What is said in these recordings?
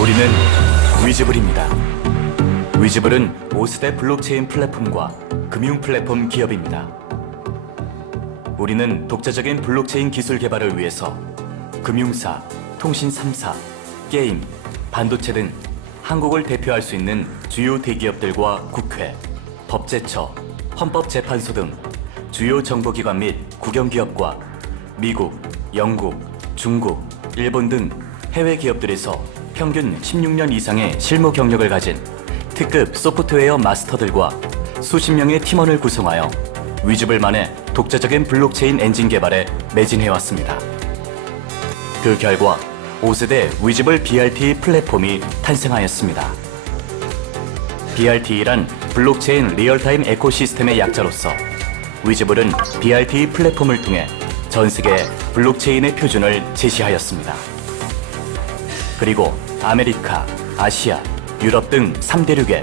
우리는 위즈블입니다. 위즈블은 5세대 블록체인 플랫폼과 금융 플랫폼 기업입니다. 우리는 독자적인 블록체인 기술 개발을 위해서 금융사, 통신 3사, 게임, 반도체 등 한국을 대표할 수 있는 주요 대기업들과 국회, 법제처, 헌법재판소 등 주요 정보기관 및 국영기업과 미국, 영국, 중국, 일본 등 해외 기업들에서 평균 16년 이상의 실무 경력을 가진 특급 소프트웨어 마스터들과 수십 명의 팀원을 구성하여 위즈블만의 독자적인 블록체인 엔진 개발에 매진해왔습니다. 그 결과 5세대 위즈블 BRT 플랫폼이 탄생하였습니다. BRT란 블록체인 리얼타임 에코시스템의 약자로서 위즈블은 BRT 플랫폼을 통해 전 세계 블록체인의 표준을 제시하였습니다. 그리고 아메리카, 아시아, 유럽 등 3대륙에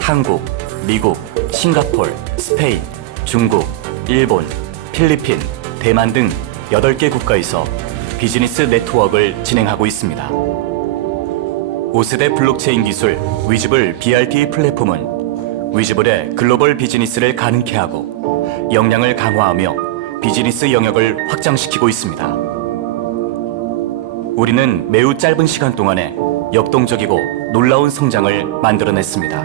한국, 미국, 싱가폴, 스페인, 중국, 일본, 필리핀, 대만 등 8개 국가에서 비즈니스 네트워크를 진행하고 있습니다. 5세대 블록체인 기술 위즈블 BRT 플랫폼은 위즈블의 글로벌 비즈니스를 가능케 하고 역량을 강화하며 비즈니스 영역을 확장시키고 있습니다. 우리는 매우 짧은 시간 동안에 역동적이고 놀라운 성장을 만들어냈습니다.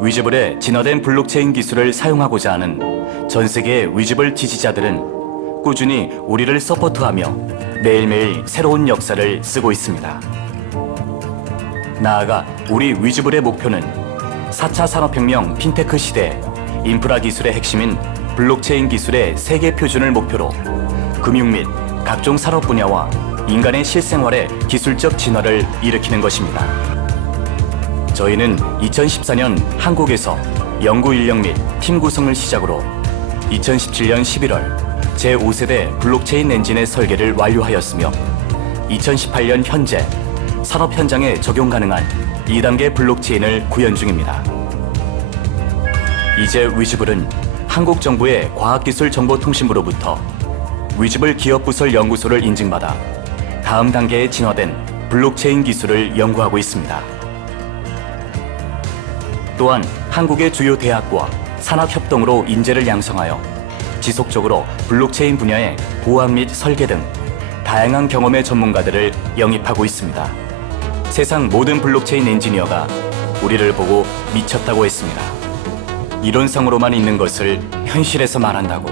위즈블의 진화된 블록체인 기술을 사용하고자 하는 전 세계의 위즈블 지지자들은 꾸준히 우리를 서포트하며 매일매일 새로운 역사를 쓰고 있습니다. 나아가 우리 위즈블의 목표는 4차 산업혁명 핀테크 시대에 인프라 기술의 핵심인 블록체인 기술의 세계 표준을 목표로 금융 및 각종 산업 분야와 인간의 실생활의 기술적 진화를 일으키는 것입니다. 저희는 2014년 한국에서 연구 인력 및 팀 구성을 시작으로 2017년 11월 제5세대 블록체인 엔진의 설계를 완료하였으며 2018년 현재 산업 현장에 적용 가능한 2단계 블록체인을 구현 중입니다. 이제 위즈블은 한국 정부의 과학기술정보통신부로부터 위즈블 기업부설 연구소를 인증받아 다음 단계에 진화된 블록체인 기술을 연구하고 있습니다. 또한 한국의 주요 대학과 산학협동으로 인재를 양성하여 지속적으로 블록체인 분야의 보안 및 설계 등 다양한 경험의 전문가들을 영입하고 있습니다. 세상 모든 블록체인 엔지니어가 우리를 보고 미쳤다고 했습니다. 이론상으로만 있는 것을 현실에서 말한다고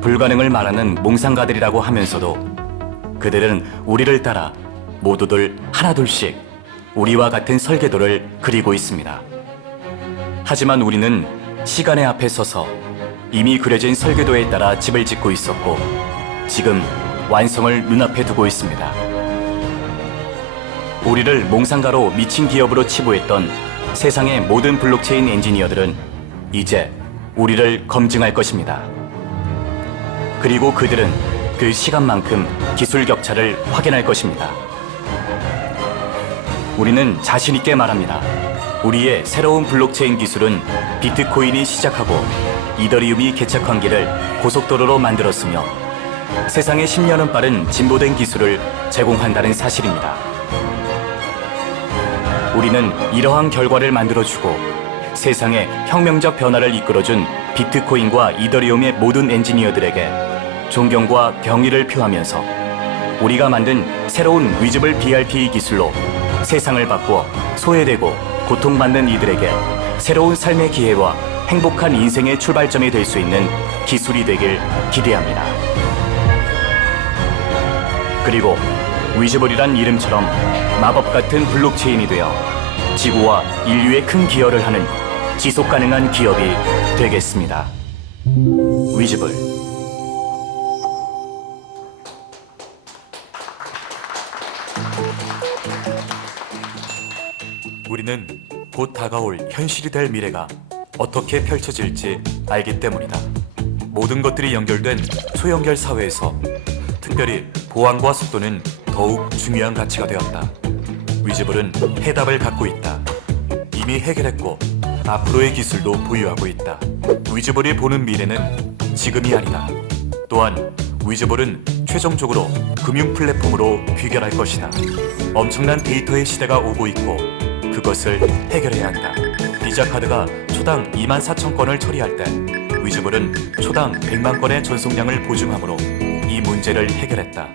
불가능을 말하는 몽상가들이라고 하면서도 그들은 우리를 따라 모두들 하나둘씩 우리와 같은 설계도를 그리고 있습니다. 하지만 우리는 시간의 앞에 서서 이미 그려진 설계도에 따라 집을 짓고 있었고 지금 완성을 눈앞에 두고 있습니다. 우리를 몽상가로 미친 기업으로 치부했던 세상의 모든 블록체인 엔지니어들은 이제 우리를 검증할 것입니다. 그리고 그들은 그 시간만큼 기술 격차를 확인할 것입니다. 우리는 자신 있게 말합니다. 우리의 새로운 블록체인 기술은 비트코인이 시작하고 이더리움이 개척한 길을 고속도로로 만들었으며 세상의 10년은 빠른 진보된 기술을 제공한다는 사실입니다. 우리는 이러한 결과를 만들어주고 세상에 혁명적 변화를 이끌어준 비트코인과 이더리움의 모든 엔지니어들에게 존경과 경의를 표하면서 우리가 만든 새로운 위즈블 BRT 기술로 세상을 바꾸어 소외되고 고통받는 이들에게 새로운 삶의 기회와 행복한 인생의 출발점이 될 수 있는 기술이 되길 기대합니다. 그리고 위즈블이란 이름처럼 마법 같은 블록체인이 되어 지구와 인류에 큰 기여를 하는 지속 가능한 기업이 되겠습니다. 위즈블. 우리는 곧 다가올 현실이 될 미래가 어떻게 펼쳐질지 알기 때문이다. 모든 것들이 연결된 초연결 사회에서 특별히 보안과 속도는 더욱 중요한 가치가 되었다. 위즈블은 해답을 갖고 있다. 이미 해결했고 앞으로의 기술도 보유하고 있다. 위즈블이 보는 미래는 지금이 아니다. 또한 위즈블은 최종적으로 금융 플랫폼으로 귀결할 것이다. 엄청난 데이터의 시대가 오고 있고 그것을 해결해야 한다. 비자 카드가 초당 24,000건을 처리할 때 위즈블은 초당 100만 건의 전송량을 보증하므로 이 문제를 해결했다.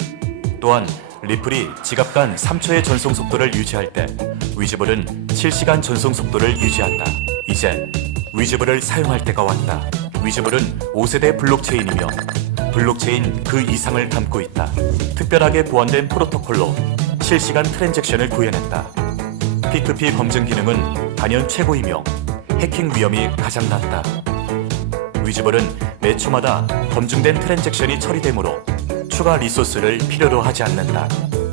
또한 리플이 지갑 간 3초의 전송 속도를 유지할 때 위즈블은 실시간 전송 속도를 유지한다. 이제 위즈블을 사용할 때가 왔다. 위즈블은 5세대 블록체인이며 블록체인 그 이상을 담고 있다. 특별하게 보완된 프로토콜로 실시간 트랜잭션을 구현했다. P2P 검증 기능은 단연 최고이며 해킹 위험이 가장 낮다. 위즈블은 매 초마다 검증된 트랜잭션이 처리되므로 추가 리소스를 필요로 하지 않는다.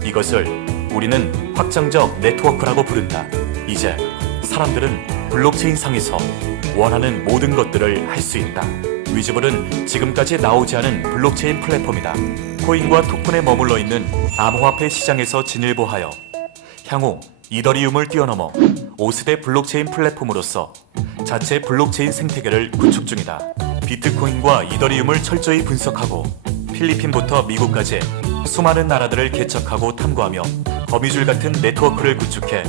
이것을 우리는 확장적 네트워크라고 부른다. 이제 사람들은 블록체인 상에서 원하는 모든 것들을 할 수 있다. 위즈블은 지금까지 나오지 않은 블록체인 플랫폼이다. 코인과 토큰에 머물러 있는 암호화폐 시장에서 진일보하여 향후 이더리움을 뛰어넘어 5세대 블록체인 플랫폼으로서 자체 블록체인 생태계를 구축 중이다. 비트코인과 이더리움을 철저히 분석하고 필리핀부터 미국까지 수많은 나라들을 개척하고 탐구하며 거미줄 같은 네트워크를 구축해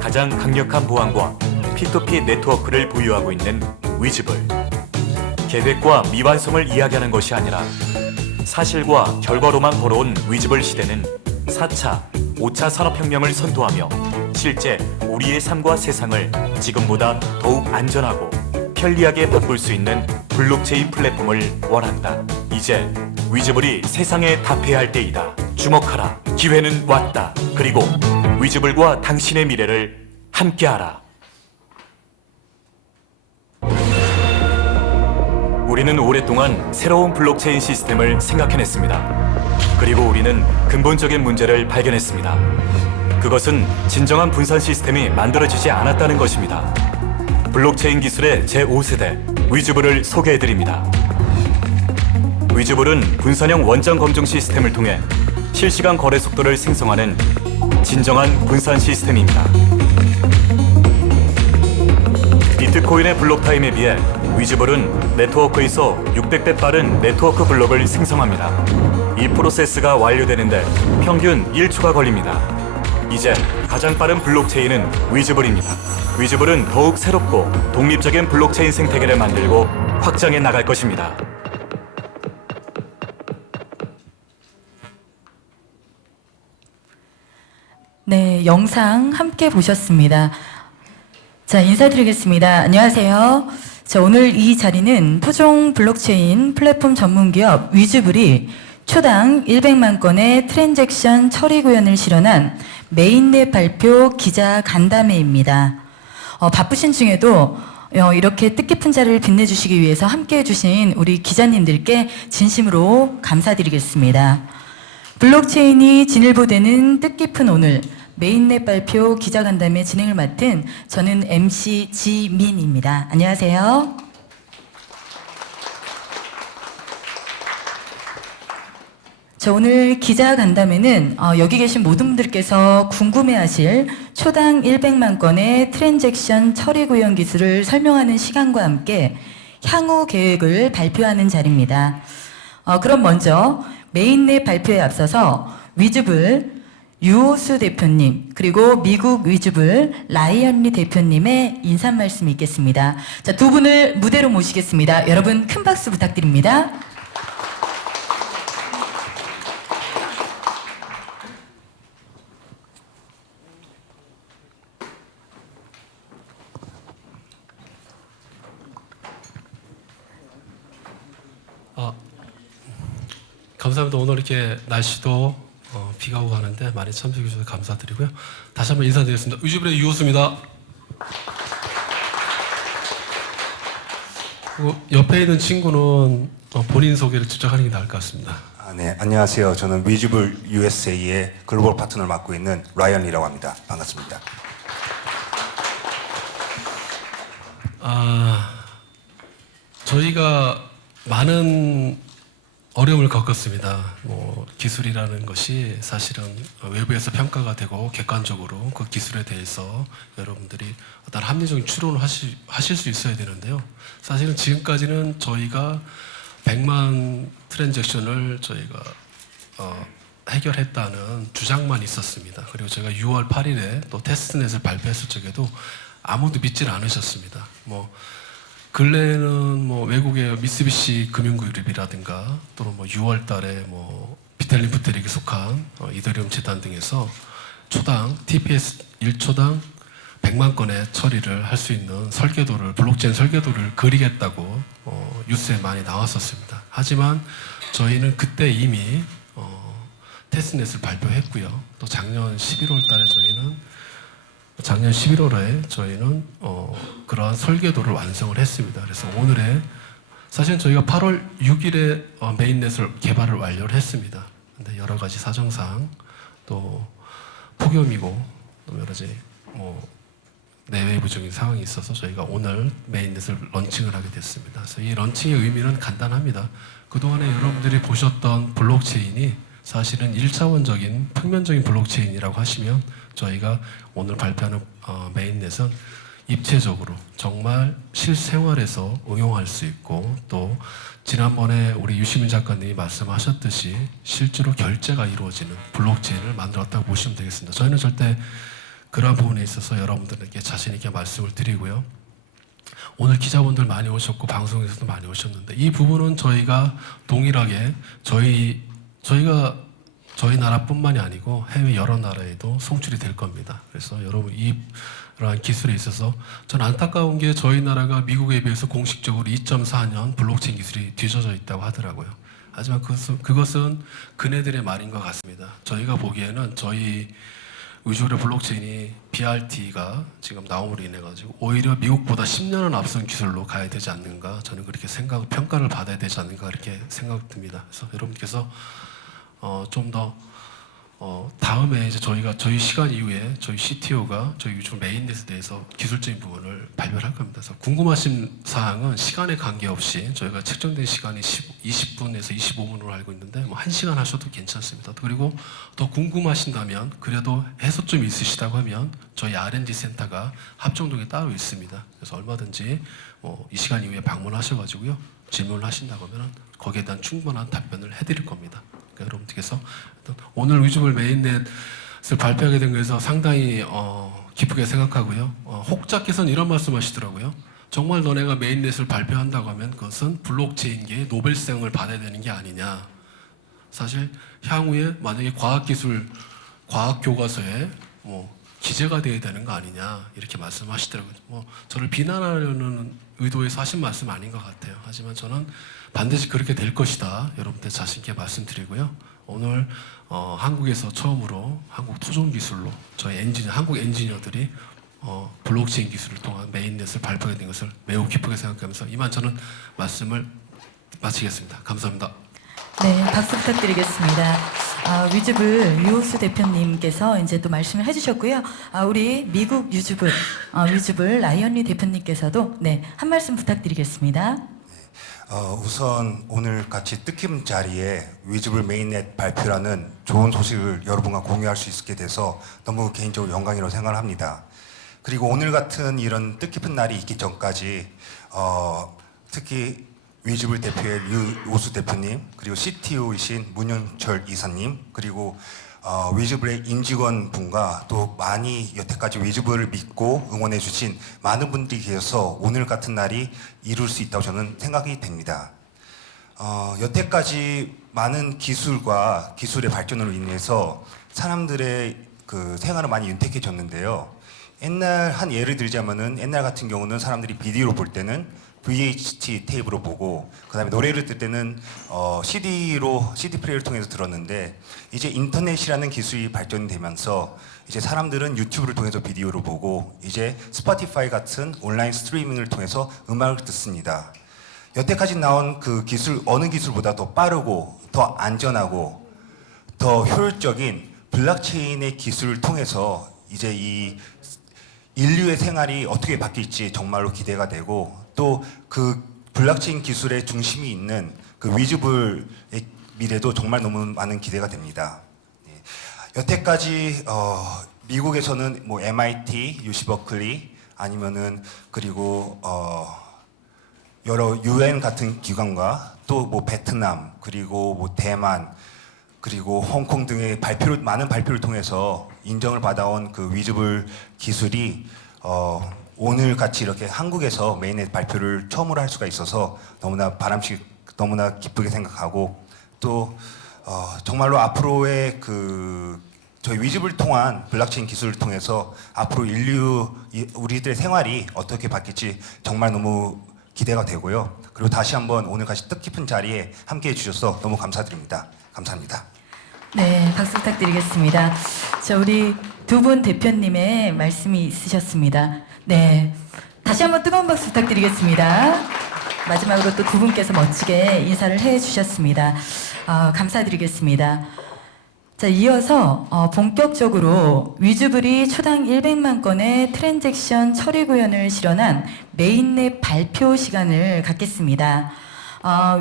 가장 강력한 보안과 P2P 네트워크를 보유하고 있는 위즈블. 계획과 미완성을 이야기하는 것이 아니라 사실과 결과로만 걸어온 위즈블 시대는 4차, 5차 산업혁명을 선도하며 실제 우리의 삶과 세상을 지금보다 더욱 안전하고 편리하게 바꿀 수 있는 블록체인 플랫폼을 원한다. 이제 위즈블이 세상에 답해야 할 때이다. 주목하라. 기회는 왔다. 그리고 위즈블과 당신의 미래를 함께하라. 우리는 오랫동안 새로운 블록체인 시스템을 생각해냈습니다. 그리고 우리는 근본적인 문제를 발견했습니다. 그것은 진정한 분산 시스템이 만들어지지 않았다는 것입니다. 블록체인 기술의 제5세대 위즈블을 소개해드립니다. 위즈블은 분산형 원장 검증 시스템을 통해 실시간 거래 속도를 생성하는 진정한 분산 시스템입니다. 비트코인의 블록 타임에 비해 위즈블은 네트워크에서 600배 빠른 네트워크 블록을 생성합니다. 이 프로세스가 완료되는데 평균 1초가 걸립니다. 이제 가장 빠른 블록체인은 위즈블입니다. 위즈블은 더욱 새롭고 독립적인 블록체인 생태계를 만들고 확장해 나갈 것입니다. 네, 영상 함께 보셨습니다. 자, 인사드리겠습니다. 안녕하세요. 자, 오늘 이 자리는 토종 블록체인 플랫폼 전문기업 위즈블이 초당 100만 건의 트랜잭션 처리 구현을 실현한 메인넷 발표 기자 간담회입니다. 바쁘신 중에도 이렇게 뜻깊은 자리를 빛내주시기 위해서 함께해 주신 우리 기자님들께 진심으로 감사드리겠습니다. 블록체인이 진일보되는 뜻깊은 오늘 메인넷 발표 기자간담회 진행을 맡은 저는 MC 지민입니다. 안녕하세요. 자, 오늘 기자간담회는 여기 계신 모든 분들께서 궁금해하실 초당 100만 건의 트랜잭션 처리 구현 기술을 설명하는 시간과 함께 향후 계획을 발표하는 자리입니다. 그럼 먼저 메인넷 발표에 앞서서 위즈블 유호수 대표님 그리고 미국 위즈블 라이언리 대표님의 인사 말씀이 있겠습니다. 자, 두 분을 무대로 모시겠습니다. 여러분 큰 박수 부탁드립니다. 감사합니다. 오늘 이렇게 날씨도 비가 오고 하는데 많이 참석해 주셔서 감사드리고요. 다시 한번 인사드리겠습니다. 위즈블의 유호수입니다. 옆에 있는 친구는 본인 소개를 직접 하는 게 나을 것 같습니다. 네, 안녕하세요. 저는 위즈블 USA의 글로벌 파트너를 맡고 있는 라이언이라고 합니다. 반갑습니다. 저희가 많은 어려움을 겪었습니다. 기술이라는 것이 사실은 외부에서 평가가 되고 객관적으로 그 기술에 대해서 여러분들이 어떤 합리적인 추론을 하실 수 있어야 되는데요. 사실은 지금까지는 저희가 100만 트랜잭션을 저희가 해결했다는 주장만 있었습니다. 그리고 제가 6월 8일에 또 테스트넷을 발표했을 적에도 아무도 믿질 않으셨습니다. 뭐 근래에는 뭐 외국의 미쓰비시 금융그룹이라든가 또는 뭐 6월 달에 뭐 비텔린 부테릭에 속한 이더리움 재단 등에서 초당 TPS 1초당 100만 건의 처리를 할 수 있는 설계도를 블록체인 설계도를 그리겠다고 뉴스에 많이 나왔었습니다. 하지만 저희는 그때 이미 테스트넷을 발표했고요. 또 작년 11월 달에 작년 11월에 저희는 그러한 설계도를 완성을 했습니다. 그래서 오늘의 사실은 저희가 8월 6일에 메인넷을 개발을 완료를 했습니다. 근데 여러 가지 사정상 또 폭염이고 또 여러 가지 내외부적인 상황이 있어서 저희가 오늘 메인넷을 런칭을 하게 됐습니다. 그래서 이 런칭의 의미는 간단합니다. 그동안에 여러분들이 보셨던 블록체인이 사실은 1차원적인 평면적인 블록체인이라고 하시면 저희가 오늘 발표하는 메인넷은 입체적으로 정말 실생활에서 응용할 수 있고 또 지난번에 우리 유시민 작가님이 말씀하셨듯이 실제로 결제가 이루어지는 블록체인을 만들었다고 보시면 되겠습니다. 저희는 절대 그러한 부분에 있어서 여러분들에게 자신 있게 말씀을 드리고요. 오늘 기자분들 많이 오셨고 방송에서도 많이 오셨는데 이 부분은 저희가 동일하게 저희가 저희 나라뿐만이 아니고 해외 여러 나라에도 송출이 될 겁니다. 그래서 여러분 이러한 기술에 있어서 전 안타까운 게 저희 나라가 미국에 비해서 공식적으로 2.4년 블록체인 기술이 뒤져져 있다고 하더라고요. 하지만 그것은 그네들의 말인 것 같습니다. 저희가 보기에는 저희 위주로 블록체인이 BRT가 지금 나옴으로 인해 가지고 오히려 미국보다 10년은 앞선 기술로 가야 되지 않는가 저는 그렇게 평가를 받아야 되지 않는가 그렇게 생각됩니다. 그래서 여러분께서 좀 더 다음에 이제 저희 시간 이후에 저희 CTO가 저희 유튜브 메인넷에 대해서 기술적인 부분을 발표를 할 겁니다. 그래서 궁금하신 사항은 시간에 관계없이 저희가 책정된 시간이 20분에서 25분으로 알고 있는데 뭐 1시간 하셔도 괜찮습니다. 그리고 더 궁금하신다면 그래도 해소 좀 있으시다고 하면 저희 R&D 센터가 합정동에 따로 있습니다. 그래서 얼마든지 이 시간 이후에 방문하셔가지고요 질문을 하신다고 하면 거기에 대한 충분한 답변을 해드릴 겁니다. 여러분들께서 오늘 위주블 메인넷을 발표하게 된 것에서 상당히 기쁘게 생각하고요. 혹자께서는 이런 말씀하시더라고요. 정말 너네가 메인넷을 발표한다고 하면 그것은 블록체인계의 노벨상을 받아야 되는 게 아니냐. 사실 향후에 만약에 과학 교과서에 기재가 되어야 되는 거 아니냐 이렇게 말씀하시더라고요. 저를 비난하려는 의도에서 하신 말씀 아닌 것 같아요. 하지만 저는 반드시 그렇게 될 것이다. 여러분들 자신 있게 말씀드리고요. 오늘 한국에서 처음으로 한국 토종 기술로 저희 한국 엔지니어들이 블록체인 기술을 통한 메인넷을 발표하게 된 것을 매우 기쁘게 생각하면서 이만 저는 말씀을 마치겠습니다. 감사합니다. 네, 박수 부탁드리겠습니다. 위즈블 유호수 대표님께서 이제 또 말씀을 해주셨고요. 우리 미국 위즈블 라이언리 대표님께서도 네, 한 말씀 부탁드리겠습니다. 우선 오늘 같이 뜻깊은 자리에 위즈블 메인넷 발표라는 좋은 소식을 여러분과 공유할 수 있게 돼서 너무 개인적으로 영광이라고 생각합니다. 그리고 오늘 같은 이런 뜻깊은 날이 있기 전까지 특히 위즈블 대표의 유호수 대표님 그리고 CTO이신 문윤철 이사님 그리고 위즈블의 임직원 분과 또 많이 여태까지 위즈블을 믿고 응원해 주신 많은 분들이 계셔서 오늘 같은 날이 이룰 수 있다고 저는 생각이 됩니다. 여태까지 많은 기술과 기술의 발전으로 인해서 사람들의 그 생활은 많이 윤택해졌는데요. 한 예를 들자면은 옛날 같은 경우는 사람들이 비디오로 볼 때는 VHT 테이프로 보고 그다음에 노래를 들 때는 CD 플레이를 통해서 들었는데 이제 인터넷이라는 기술이 발전되면서 이제 사람들은 유튜브를 통해서 비디오를 보고 이제 스포티파이 같은 온라인 스트리밍을 통해서 음악을 듣습니다. 여태까지 나온 그 기술 어느 기술보다 더 빠르고 더 안전하고 더 효율적인 블록체인의 기술을 통해서 이제 이 인류의 생활이 어떻게 바뀔지 정말로 기대가 되고 또 그 블록체인 기술의 중심이 있는 그 위즈블의 미래도 정말 너무 많은 기대가 됩니다. 여태까지 미국에서는 뭐 MIT, UC 버클리 아니면은 그리고 여러 UN 같은 기관과 또 뭐 베트남 그리고 뭐 대만 그리고 홍콩 등의 많은 발표를 통해서 인정을 받아온 그 위즈블 기술이 오늘 같이 이렇게 한국에서 메인넷 발표를 처음으로 할 수가 있어서 너무나 기쁘게 생각하고 또 정말로 앞으로의 저희 위즈블을 통한 블록체인 기술을 통해서 앞으로 우리들의 생활이 어떻게 바뀔지 정말 너무 기대가 되고요. 그리고 다시 한번 오늘 같이 뜻깊은 자리에 함께해 주셔서 너무 감사드립니다. 감사합니다. 네, 박수 부탁드리겠습니다. 자, 우리 두 분 대표님의 말씀이 있으셨습니다. 네, 다시 한번 뜨거운 박수 부탁드리겠습니다. 마지막으로 또 두 분께서 멋지게 인사를 해주셨습니다. 감사드리겠습니다. 자, 이어서 본격적으로 위즈블이 초당 100만 건의 트랜잭션 처리 구현을 실현한 메인넷 발표 시간을 갖겠습니다.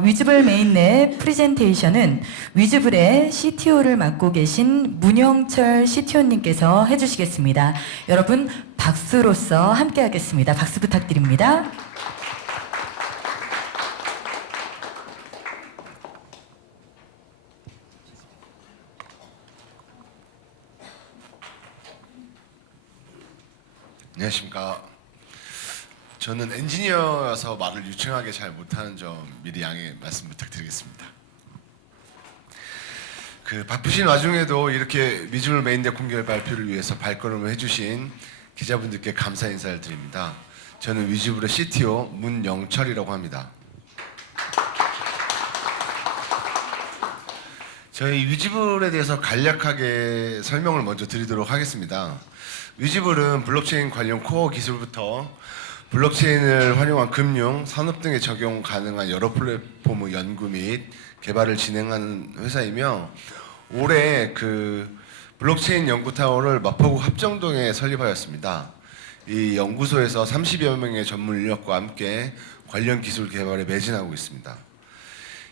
위즈블 메인넷 프레젠테이션은 위즈블의 CTO를 맡고 계신 문영철 CTO님께서 해주시겠습니다. 여러분 박수로서 함께 하겠습니다. 박수 부탁드립니다. 안녕하십니까. 저는 엔지니어여서 말을 유창하게 잘 못하는 점 미리 양해 말씀 부탁드리겠습니다. 바쁘신 와중에도 이렇게 위즈블 메인넷 공개 발표를 위해서 발걸음을 해주신 기자분들께 감사 인사를 드립니다. 저는 위즈블의 CTO 문영철이라고 합니다. 저희 위즈블에 대해서 간략하게 설명을 먼저 드리도록 하겠습니다. 위즈블은 블록체인 관련 코어 기술부터 블록체인을 활용한 금융, 산업 등에 적용 가능한 여러 플랫폼의 연구 및 개발을 진행하는 회사이며 올해 블록체인 연구타워를 마포구 합정동에 설립하였습니다. 이 연구소에서 30여 명의 전문 인력과 함께 관련 기술 개발에 매진하고 있습니다.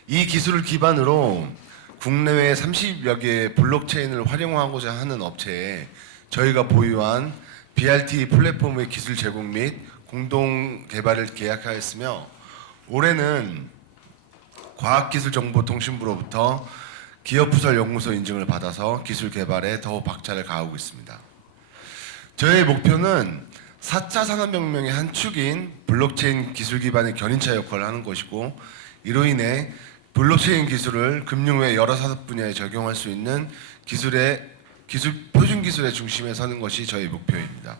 이 기술을 기반으로 국내외 30여 개의 블록체인을 활용하고자 하는 업체에 저희가 보유한 BRT 플랫폼의 기술 제공 및 공동 개발을 계약하였으며 올해는 과학기술정보통신부로부터 기업부설 연구소 인증을 받아서 기술 개발에 더 박차를 가하고 있습니다. 저희의 목표는 4차 산업혁명의 한 축인 블록체인 기술 기반의 견인차 역할을 하는 것이고 이로 인해 블록체인 기술을 금융 외 여러 산업 분야에 적용할 수 있는 표준 기술의 중심에 서는 것이 저희 목표입니다.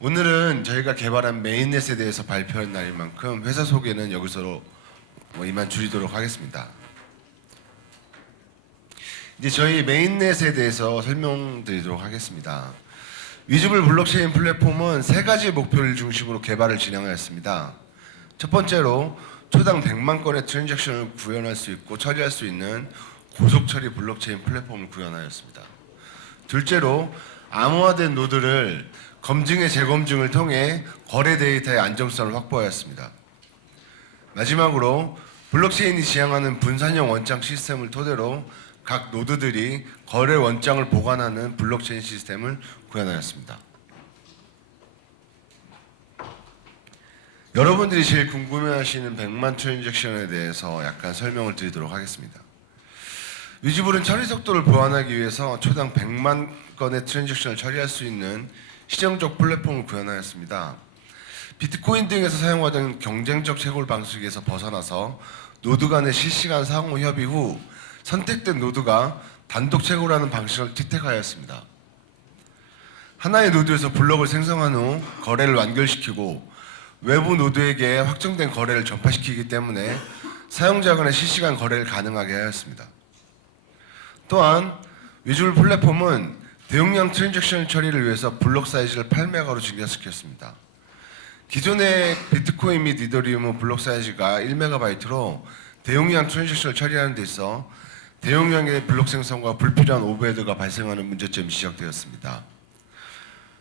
오늘은 저희가 개발한 메인넷에 대해서 발표한 날인 만큼 회사 소개는 여기서 이만 줄이도록 하겠습니다. 이제 저희 메인넷에 대해서 설명드리도록 하겠습니다. 위즈블 블록체인 플랫폼은 세 가지 목표를 중심으로 개발을 진행하였습니다. 첫 번째로 초당 100만 건의 트랜잭션을 구현할 수 있고 처리할 수 있는 고속 처리 블록체인 플랫폼을 구현하였습니다. 둘째로 암호화된 노드를 검증의 재검증을 통해 거래 데이터의 안정성을 확보하였습니다. 마지막으로 블록체인이 지향하는 분산형 원장 시스템을 토대로 각 노드들이 거래 원장을 보관하는 블록체인 시스템을 구현하였습니다. 여러분들이 제일 궁금해하시는 100만 트랜잭션에 대해서 약간 설명을 드리도록 하겠습니다. 위즈블은 처리 속도를 보완하기 위해서 초당 100만 건의 트랜잭션을 처리할 수 있는 시정적 플랫폼을 구현하였습니다. 비트코인 등에서 사용하던 경쟁적 채굴 방식에서 벗어나서 노드 간의 실시간 상호 협의 후 선택된 노드가 단독 채굴하는 방식을 채택하였습니다. 하나의 노드에서 블록을 생성한 후 거래를 완결시키고 외부 노드에게 확정된 거래를 전파시키기 때문에 사용자 간의 실시간 거래를 가능하게 하였습니다. 또한 위즈블 플랫폼은 대용량 트랜잭션 처리를 위해서 블록 사이즈를 8메가로 증가시켰습니다. 기존의 비트코인 및 이더리움은 블록 사이즈가 1메가바이트로 대용량 트랜잭션을 처리하는 데 있어 대용량의 블록 생성과 불필요한 오버헤드가 발생하는 문제점이 지적되었습니다.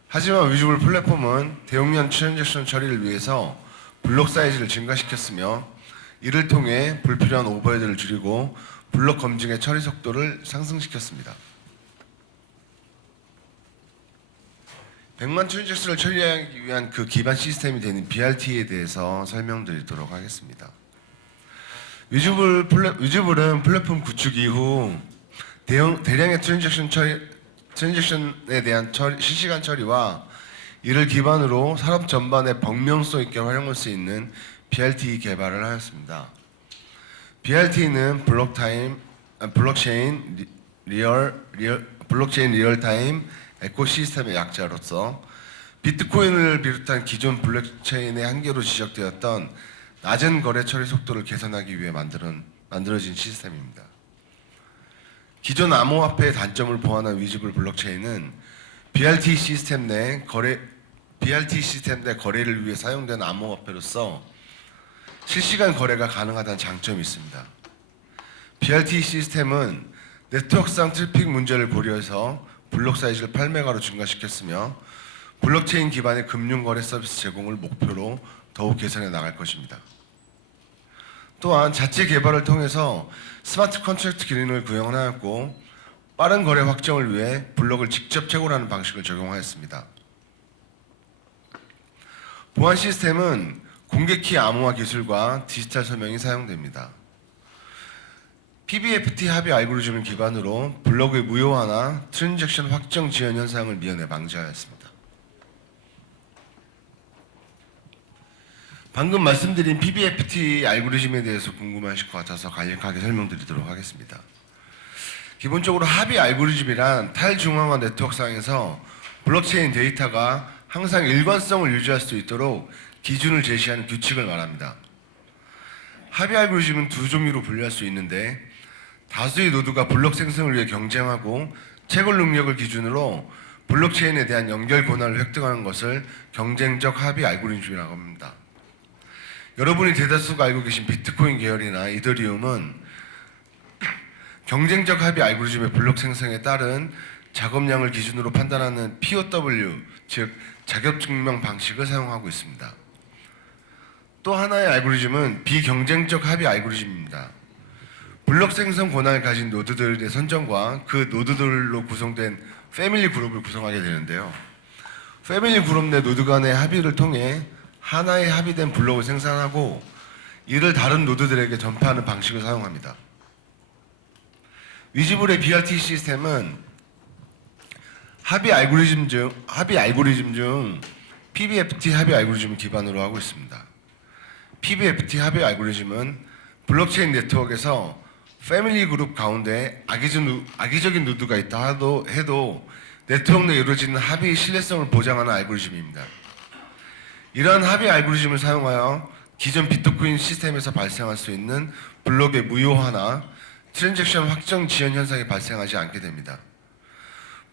하지만 위즈블 플랫폼은 대용량 트랜잭션 처리를 위해서 블록 사이즈를 증가시켰으며 이를 통해 불필요한 오버헤드를 줄이고 블록 검증의 처리 속도를 상승시켰습니다. 100만 트랜잭션을 처리하기 위한 그 기반 시스템이 되는 BRT에 대해서 설명드리도록 하겠습니다. 위즈블은 플랫폼 구축 이후 대량의 트랜잭션에 대한 실시간 처리와 이를 기반으로 산업 전반에 범용성 있게 활용할 수 있는 BRT 개발을 하였습니다. BRT는 블록체인 리얼타임 에코시스템의 약자로서 비트코인을 비롯한 기존 블록체인의 한계로 지적되었던 낮은 거래 처리 속도를 개선하기 위해 만들어진 시스템입니다. 기존 암호화폐의 단점을 보완한 위즈블 블록체인은 BRT 시스템 내 거래를 위해 사용된 암호화폐로서 실시간 거래가 가능하다는 장점이 있습니다. BRT 시스템은 네트워크상 트래픽 문제를 고려해서 블록 사이즈를 8메가로 증가시켰으며 블록체인 기반의 금융 거래 서비스 제공을 목표로 더욱 개선해 나갈 것입니다. 또한 자체 개발을 통해서 스마트 컨트랙트 기능을 구현하였고 빠른 거래 확정을 위해 블록을 직접 채굴하는 방식을 적용하였습니다. 보안 시스템은 공개키 암호화 기술과 디지털 서명이 사용됩니다. PBFT 합의 알고리즘을 기반으로 블록의 무효화나 트랜잭션 확정 지연 현상을 미연에 방지하였습니다. 방금 말씀드린 PBFT 알고리즘에 대해서 궁금하실 것 같아서 간략하게 설명드리도록 하겠습니다. 기본적으로 합의 알고리즘이란 탈중앙화 네트워크상에서 블록체인 데이터가 항상 일관성을 유지할 수 있도록 기준을 제시하는 규칙을 말합니다. 합의 알고리즘은 두 종류로 분류할 수 있는데 다수의 노드가 블록 생성을 위해 경쟁하고 채굴 능력을 기준으로 블록체인에 대한 연결 권한을 획득하는 것을 경쟁적 합의 알고리즘이라고 합니다. 여러분이 대다수가 알고 계신 비트코인 계열이나 이더리움은 경쟁적 합의 알고리즘의 블록 생성에 따른 작업량을 기준으로 판단하는 POW, 즉 자격 증명 방식을 사용하고 있습니다. 또 하나의 알고리즘은 비경쟁적 합의 알고리즘입니다. 블록 생성 권한을 가진 노드들의 선정과 그 노드들로 구성된 패밀리 그룹을 구성하게 되는데요. 패밀리 그룹 내 노드 간의 합의를 통해 하나의 합의된 블록을 생산하고 이를 다른 노드들에게 전파하는 방식을 사용합니다. 위즈블의 BRT 시스템은 합의 알고리즘 중 PBFT 합의 알고리즘을 기반으로 하고 있습니다. PBFT 합의 알고리즘은 블록체인 네트워크에서 패밀리 그룹 가운데 악의적인 노드가 있다 해도 네트워크 내에 이루어지는 합의의 신뢰성을 보장하는 알고리즘입니다. 이러한 합의 알고리즘을 사용하여 기존 비트코인 시스템에서 발생할 수 있는 블록의 무효화나 트랜잭션 확정 지연 현상이 발생하지 않게 됩니다.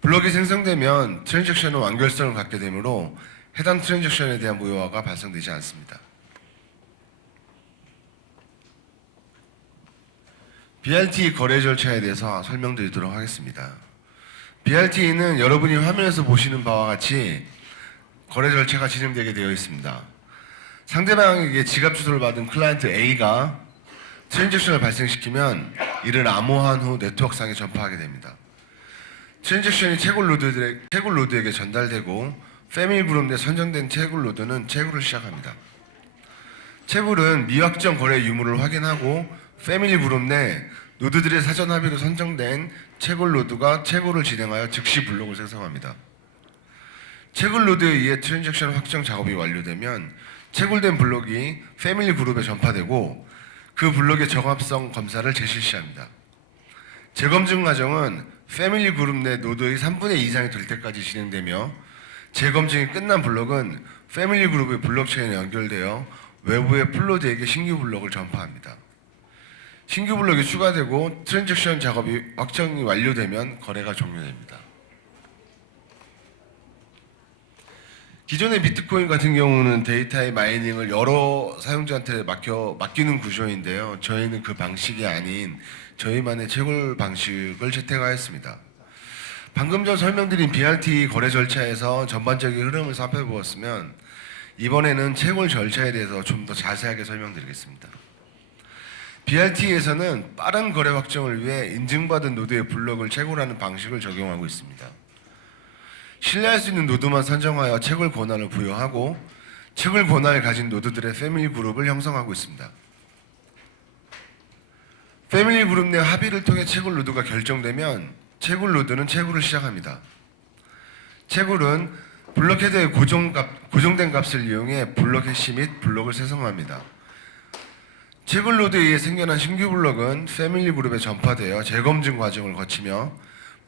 블록이 생성되면 트랜잭션은 완결성을 갖게 되므로 해당 트랜잭션에 대한 무효화가 발생되지 않습니다. BRT 거래 절차에 대해서 설명드리도록 하겠습니다. BRT는 여러분이 화면에서 보시는 바와 같이 거래 절차가 진행되게 되어 있습니다. 상대방에게 지갑 주소를 받은 클라이언트 A가 트랜잭션을 발생시키면 이를 암호화한 후 네트워크상에 전파하게 됩니다. 트랜잭션이 채굴 노드에게 전달되고 패밀리 그룹 내 선정된 채굴 노드는 채굴을 시작합니다. 채굴은 미확정 거래 유무를 확인하고 패밀리 그룹 내 노드들의 사전 합의로 선정된 채굴 노드가 채굴을 진행하여 즉시 블록을 생성합니다. 채굴 노드에 의해 트랜잭션 확정 작업이 완료되면 채굴된 블록이 패밀리 그룹에 전파되고 그 블록의 적합성 검사를 재실시합니다. 재검증 과정은 패밀리 그룹 내 노드의 3분의 2 이상이 될 때까지 진행되며 재검증이 끝난 블록은 패밀리 그룹의 블록체인에 연결되어 외부의 플로드에게 신규 블록을 전파합니다. 신규 블록이 추가되고 트랜잭션 작업이 확정이 완료되면 거래가 종료됩니다. 기존의 비트코인 같은 경우는 데이터의 마이닝을 여러 사용자한테 맡기는 구조인데요. 저희는 그 방식이 아닌 저희만의 채굴 방식을 채택하였습니다. 방금 전 설명드린 BRT 거래 절차에서 전반적인 흐름을 살펴보았으면 이번에는 채굴 절차에 대해서 좀 더 자세하게 설명드리겠습니다. BRT에서는 빠른 거래 확정을 위해 인증받은 노드의 블록을 채굴하는 방식을 적용하고 있습니다. 신뢰할 수 있는 노드만 선정하여 채굴 권한을 부여하고 채굴 권한을 가진 노드들의 패밀리 그룹을 형성하고 있습니다. 패밀리 그룹 내 합의를 통해 채굴 노드가 결정되면 채굴 노드는 채굴을 시작합니다. 채굴은 블록 헤더의 고정된 값을 이용해 블록 해시 및 블록을 생성합니다. 채굴 노드에 의해 생겨난 신규 블록은 패밀리 그룹에 전파되어 재검증 과정을 거치며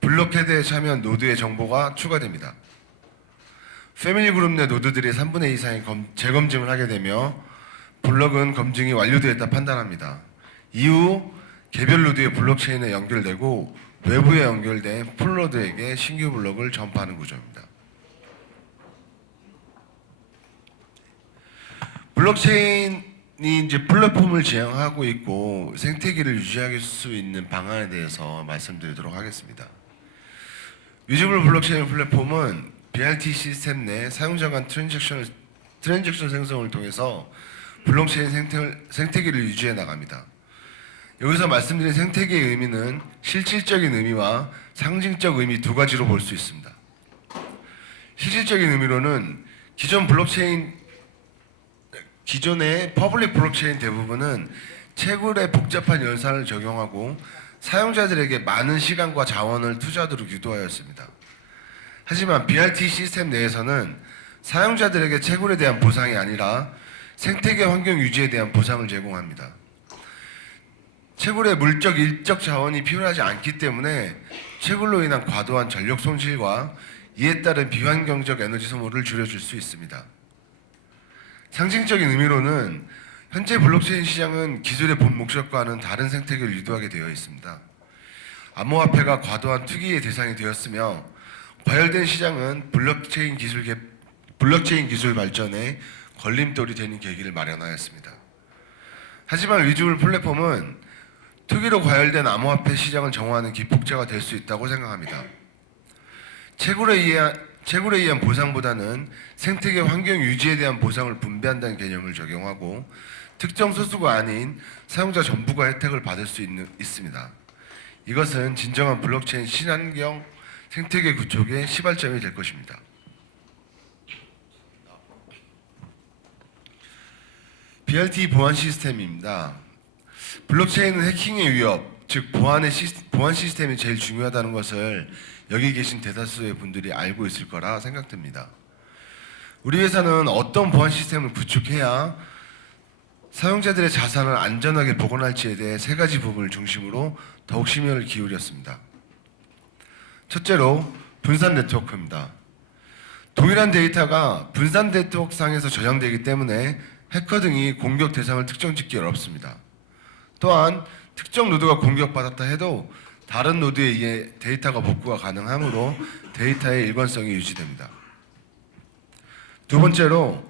블록 헤더에 참여한 노드의 정보가 추가됩니다. 패밀리 그룹 내 노드들의 3분의 2 이상의 재검증을 하게 되며 블록은 검증이 완료되었다 판단합니다. 이후 개별 노드의 블록체인에 연결되고 외부에 연결된 풀노드에게 신규 블록을 전파하는 구조입니다. 블록체인이 이제 플랫폼을 지향하고 있고 생태계를 유지할 수 있는 방안에 대해서 말씀드리도록 하겠습니다. 위즈블 블록체인 플랫폼은 BRT 시스템 내 사용자 간 트랜잭션 생성을 통해서 블록체인 생태계를 유지해 나갑니다. 여기서 말씀드린 생태계의 의미는 실질적인 의미와 상징적 의미 두 가지로 볼 수 있습니다. 실질적인 의미로는 기존의 퍼블릭 블록체인 대부분은 채굴의 복잡한 연산을 적용하고 사용자들에게 많은 시간과 자원을 투자하도록 유도하였습니다. 하지만 BRT 시스템 내에서는 사용자들에게 채굴에 대한 보상이 아니라 생태계 환경 유지에 대한 보상을 제공합니다. 채굴에 물적, 일적 자원이 필요하지 않기 때문에 채굴로 인한 과도한 전력 손실과 이에 따른 비환경적 에너지 소모를 줄여줄 수 있습니다. 상징적인 의미로는 현재 블록체인 시장은 기술의 본 목적과는 다른 생태계를 유도하게 되어 있습니다. 암호화폐가 과도한 투기의 대상이 되었으며 과열된 시장은 블록체인 기술 발전에 걸림돌이 되는 계기를 마련하였습니다. 하지만 위즈블 플랫폼은 투기로 과열된 암호화폐 시장을 정화하는 기폭제가 될 수 있다고 생각합니다. 채굴에 의한 보상보다는 생태계 환경 유지에 대한 보상을 분배한다는 개념을 적용하고 특정 소수가 아닌 사용자 전부가 혜택을 받을 수 있습니다. 이것은 진정한 블록체인 친환경 생태계 구축의 시발점이 될 것입니다. BRT 보안 시스템입니다. 블록체인은 해킹의 위협, 즉 보안 시스템이 제일 중요하다는 것을 여기 계신 대다수의 분들이 알고 있을 거라 생각됩니다. 우리 회사는 어떤 보안 시스템을 구축해야 사용자들의 자산을 안전하게 보관할지에 대해 세 가지 부분을 중심으로 더욱 심혈을 기울였습니다. 첫째로 분산 네트워크입니다. 동일한 데이터가 분산 네트워크상에서 저장되기 때문에 해커 등이 공격 대상을 특정짓기 어렵습니다. 또한 특정 노드가 공격받았다 해도 다른 노드에 의해 데이터가 복구가 가능하므로 데이터의 일관성이 유지됩니다. 두 번째로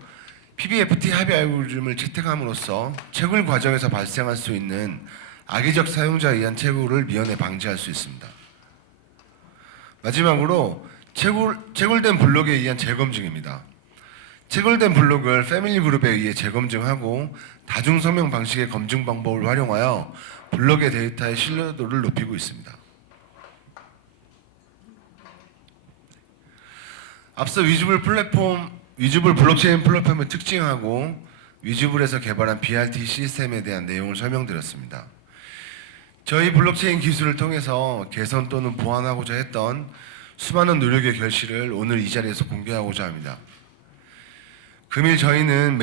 PBFT 합의 알고리즘을 채택함으로써 채굴 과정에서 발생할 수 있는 악의적 사용자에 의한 채굴을 미연에 방지할 수 있습니다. 마지막으로 채굴된 블록에 의한 재검증입니다. 채굴된 블록을 패밀리 그룹에 의해 재검증하고 다중 서명 방식의 검증 방법을 활용하여 블록의 데이터의 신뢰도를 높이고 있습니다. 앞서 위즈블 블록체인 플랫폼의 특징하고 위즈블에서 개발한 BRT 시스템에 대한 내용을 설명드렸습니다. 저희 블록체인 기술을 통해서 개선 또는 보완하고자 했던 수많은 노력의 결실을 오늘 이 자리에서 공개하고자 합니다. 금일 저희는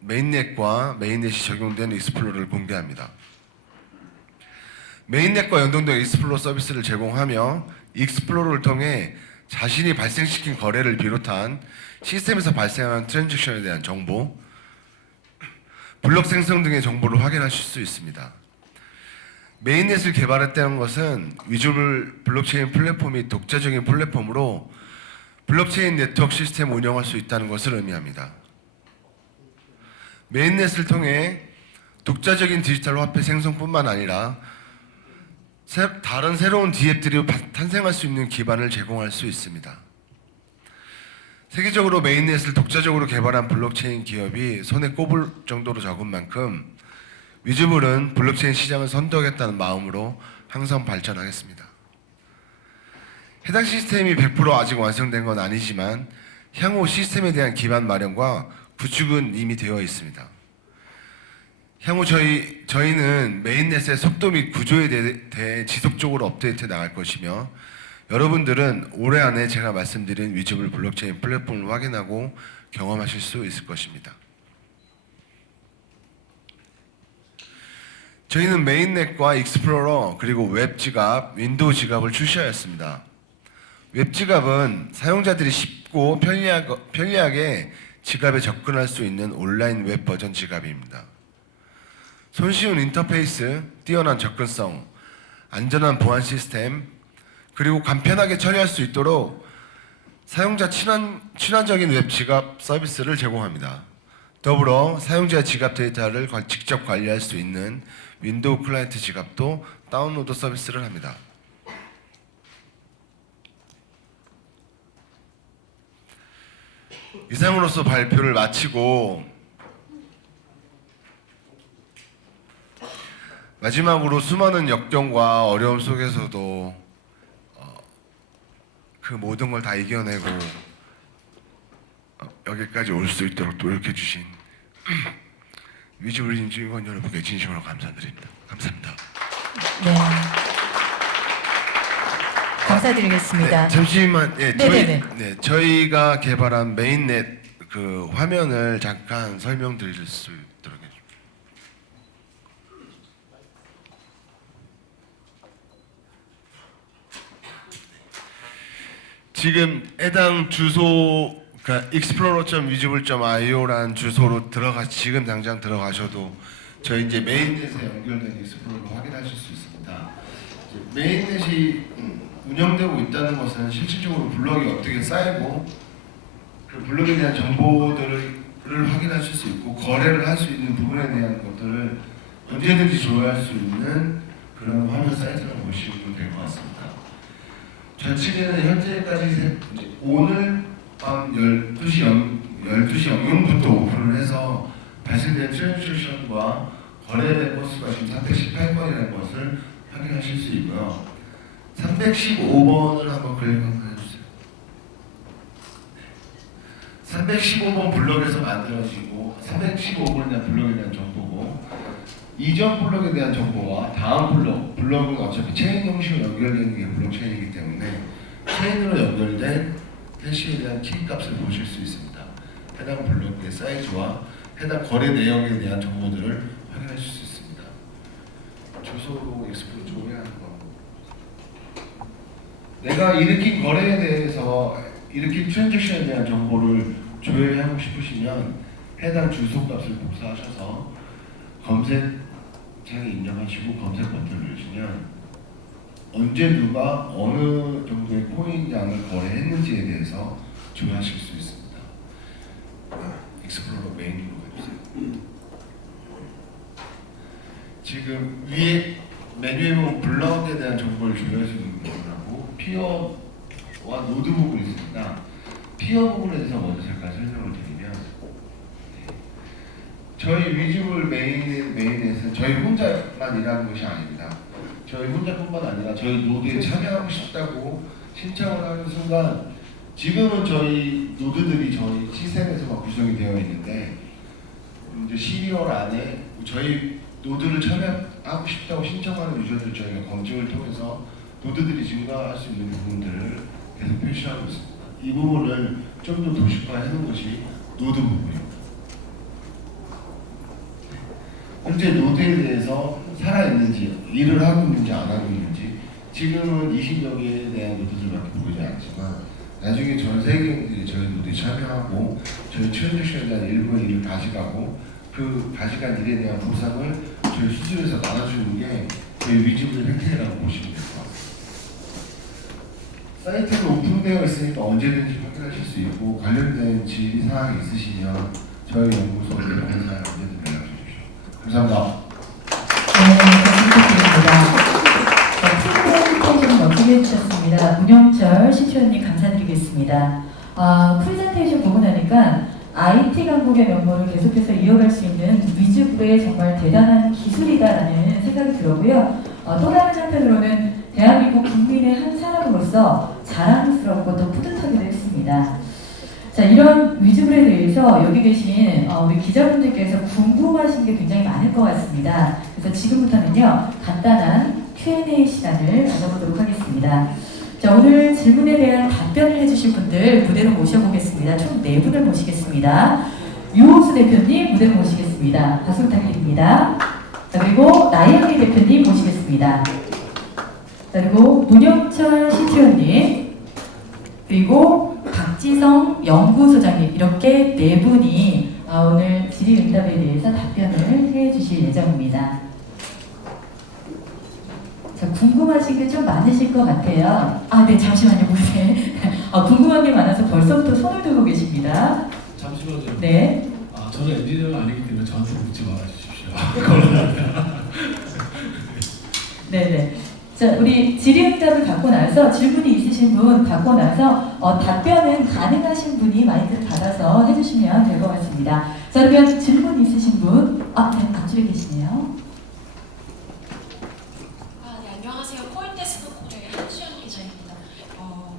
메인넷과 메인넷이 적용된 익스플로러를 공개합니다. 메인넷과 연동된 익스플로러 서비스를 제공하며 익스플로러를 통해 자신이 발생시킨 거래를 비롯한 시스템에서 발생하는 트랜잭션에 대한 정보, 블록 생성 등의 정보를 확인하실 수 있습니다. 메인넷을 개발했다는 것은 위즈블 블록체인 플랫폼이 독자적인 플랫폼으로 블록체인 네트워크 시스템을 운영할 수 있다는 것을 의미합니다. 메인넷을 통해 독자적인 디지털 화폐 생성뿐만 아니라 다른 새로운 DApp들이 탄생할 수 있는 기반을 제공할 수 있습니다. 세계적으로 메인넷을 독자적으로 개발한 블록체인 기업이 손에 꼽을 정도로 적은 만큼 위즈블은 블록체인 시장을 선도하겠다는 마음으로 항상 발전하겠습니다. 해당 시스템이 100% 아직 완성된 건 아니지만 향후 시스템에 대한 기반 마련과 구축은 이미 되어 있습니다. 향후 저희는 메인넷의 속도 및 구조에 대해 지속적으로 업데이트해 나갈 것이며 여러분들은 올해 안에 제가 말씀드린 위즈블 블록체인 플랫폼을 확인하고 경험하실 수 있을 것입니다. 저희는 메인넷과 익스플로러 그리고 웹 지갑, 윈도우 지갑을 출시하였습니다. 웹 지갑은 사용자들이 쉽고 편리하게 지갑에 접근할 수 있는 온라인 웹 버전 지갑입니다. 손쉬운 인터페이스, 뛰어난 접근성, 안전한 보안 시스템, 그리고 간편하게 처리할 수 있도록 사용자 친화적인 웹 지갑 서비스를 제공합니다. 더불어 사용자 지갑 데이터를 직접 관리할 수 있는 윈도우 클라이언트 지갑도 다운로드 서비스를 합니다. 이상으로서 발표를 마치고 마지막으로 수많은 역경과 어려움 속에서도 그 모든 걸 다 이겨내고 여기까지 올 수 있도록 노력해 주신 위즈블 임직원 여러분께 진심으로 감사드립니다. 감사합니다. 네. 감사드리겠습니다. 네, 잠시만, 네네네. 저희가 개발한 메인넷 그 화면을 잠깐 설명드릴 수 있도록 해주세요. 지금 해당 주소, 그러니까 explorer.visible.io라는 주소로 지금 당장 들어가셔도 저희 이제 메인넷에 연결된 익스플로러로 확인하실 수 있습니다. 메인넷이 운영되고 있다는 것은 실질적으로 블럭이 어떻게 쌓이고 그 블럭에 대한 정보들을 확인하실 수 있고 거래를 할 수 있는 부분에 대한 것들을 언제든지 조회할 수 있는 그런 화면 사이트라고 보시면 될 것 같습니다. 좌측에는 현재까지 오늘 밤 12시 00분부터 오픈을 해서 발생된 트랜잭션과 거래된 건수가 지금 318건이라는 것을 확인하실 수 있고요. 315번을 한번 클릭 한번 해주세요. 315번 블럭에서 만들어지고 315번에 대한 블럭에 대한 정보고 이전 블럭에 대한 정보와 다음 블럭은 어차피 체인 형식으로 연결되는 게 블록체인이기 때문에 체인으로 연결된 해시에 대한 키 값을 보실 수 있습니다. 해당 블록의 사이즈와 해당 거래 내역에 대한 정보들을 확인하실 수 있습니다. 주소로 익스플로 조회하는 거. 내가 일으킨 거래에 대해서 일으킨 트랜잭션에 대한 정보를 조회하고 싶으시면 해당 주소 값을 복사하셔서 검색창에 입력하시고 검색 버튼을 누르시면 언제 누가 어느 정도의 코인 양을 거래했는지에 대해서 조회하실 수 있습니다. 익스플로러 메인으로 가주세요. 지금 위에 메뉴에 보면 블럭에 대한 정보를 조회할 수 있는 부분하고 피어와 노드 부분이 있습니다. 피어 부분에 대해서 먼저 잠깐 설명을 드리면 저희 위즈블 메인에서는 저희 혼자만 일하는 것이 아닙니다. 저희 혼자뿐만 아니라 저희 노드에 참여하고 싶다고 신청을 하는 순간 지금은 저희 노드들이 저희 시스템에서만 구성이 되어 있는데 이제 12월 안에 저희 노드를 참여하고 싶다고 신청하는 유저들 저희가 검증을 통해서 노드들이 증가할 수 있는 부분들을 계속 표시하고 있습니다. 이 부분을 좀 더 도식화하는 것이 노드 부분입니다. 현재 노드에 대해서 살아있는지, 일을 하고 있는지 안 하고 있는지 지금은 20여 개에 대한 노드들밖에 보이지 않지만 나중에 전 세계인들이 저희 노드에 참여하고 저희 트랜잭션에 대한 일부의 일을 가져가고 그 가져간 일에 대한 보상을 저희 수수료에서 나눠주는 게 저희 위즈블 혜택이라고 보시면 될 것 같습니다. 사이트가 오픈되어 있으니까 언제든지 확인하실 수 있고 관련된 질의사항이 있으시면 저희 연구소 내부사에 언제든 연락 주십시오. 감사합니다. 네, 프레젠테이션 멋지게 해주셨습니다. 문영철 시초연님 감사드리겠습니다. 프레젠테이션 보고 나니까 IT 강국의 면모를 계속해서 이어갈 수 있는 위즈블의 정말 대단한 기술이다라는 생각이 들었고요. 또 다른 한편으로는 대한민국 국민의 한 사람으로서 자랑스럽고 또 뿌듯하기도 했습니다. 자, 자, 이런 위즈블에 대해서 여기 계신 우리 기자분들께서 궁금하신 게 굉장히 많을 것 같습니다. 그래서 지금부터는요, 간단한 Q&A 시간을 가져보도록 하겠습니다. 자, 오늘 질문에 대한 답변을 해주실 분들 무대로 모셔보겠습니다. 총 4분을 모시겠습니다. 유호수 대표님 무대로 모시겠습니다. 박수 부탁드립니다. 자, 그리고 나영희 대표님 모시겠습니다. 자, 그리고 문영철 CTO님, 그리고 박지성 연구소장님, 이렇게 4분이 오늘 질의응답에 대해서 답변을 해주실 예정입니다. 자, 궁금하신 게 좀 많으실 것 같아요. 네, 잠시만요, 보세요. 궁금한 게 많아서 벌써부터 손을 들고 계십니다. 잠시만요. 네. 저는 엔지니어가 아니기 때문에 저한테 묻지 말아 주십시오. 네네. 자, 우리 질의응답을 갖고 나서 질문이 있으신 분 갖고 나서 답변은 가능하신 분이 마이크를 받아서 해주시면 될 것 같습니다. 자, 그러면 질문 있으신 분, 네, 앞줄에 계시네요. 네, 안녕하세요. 코인데스크 콜의 한수연 기자입니다.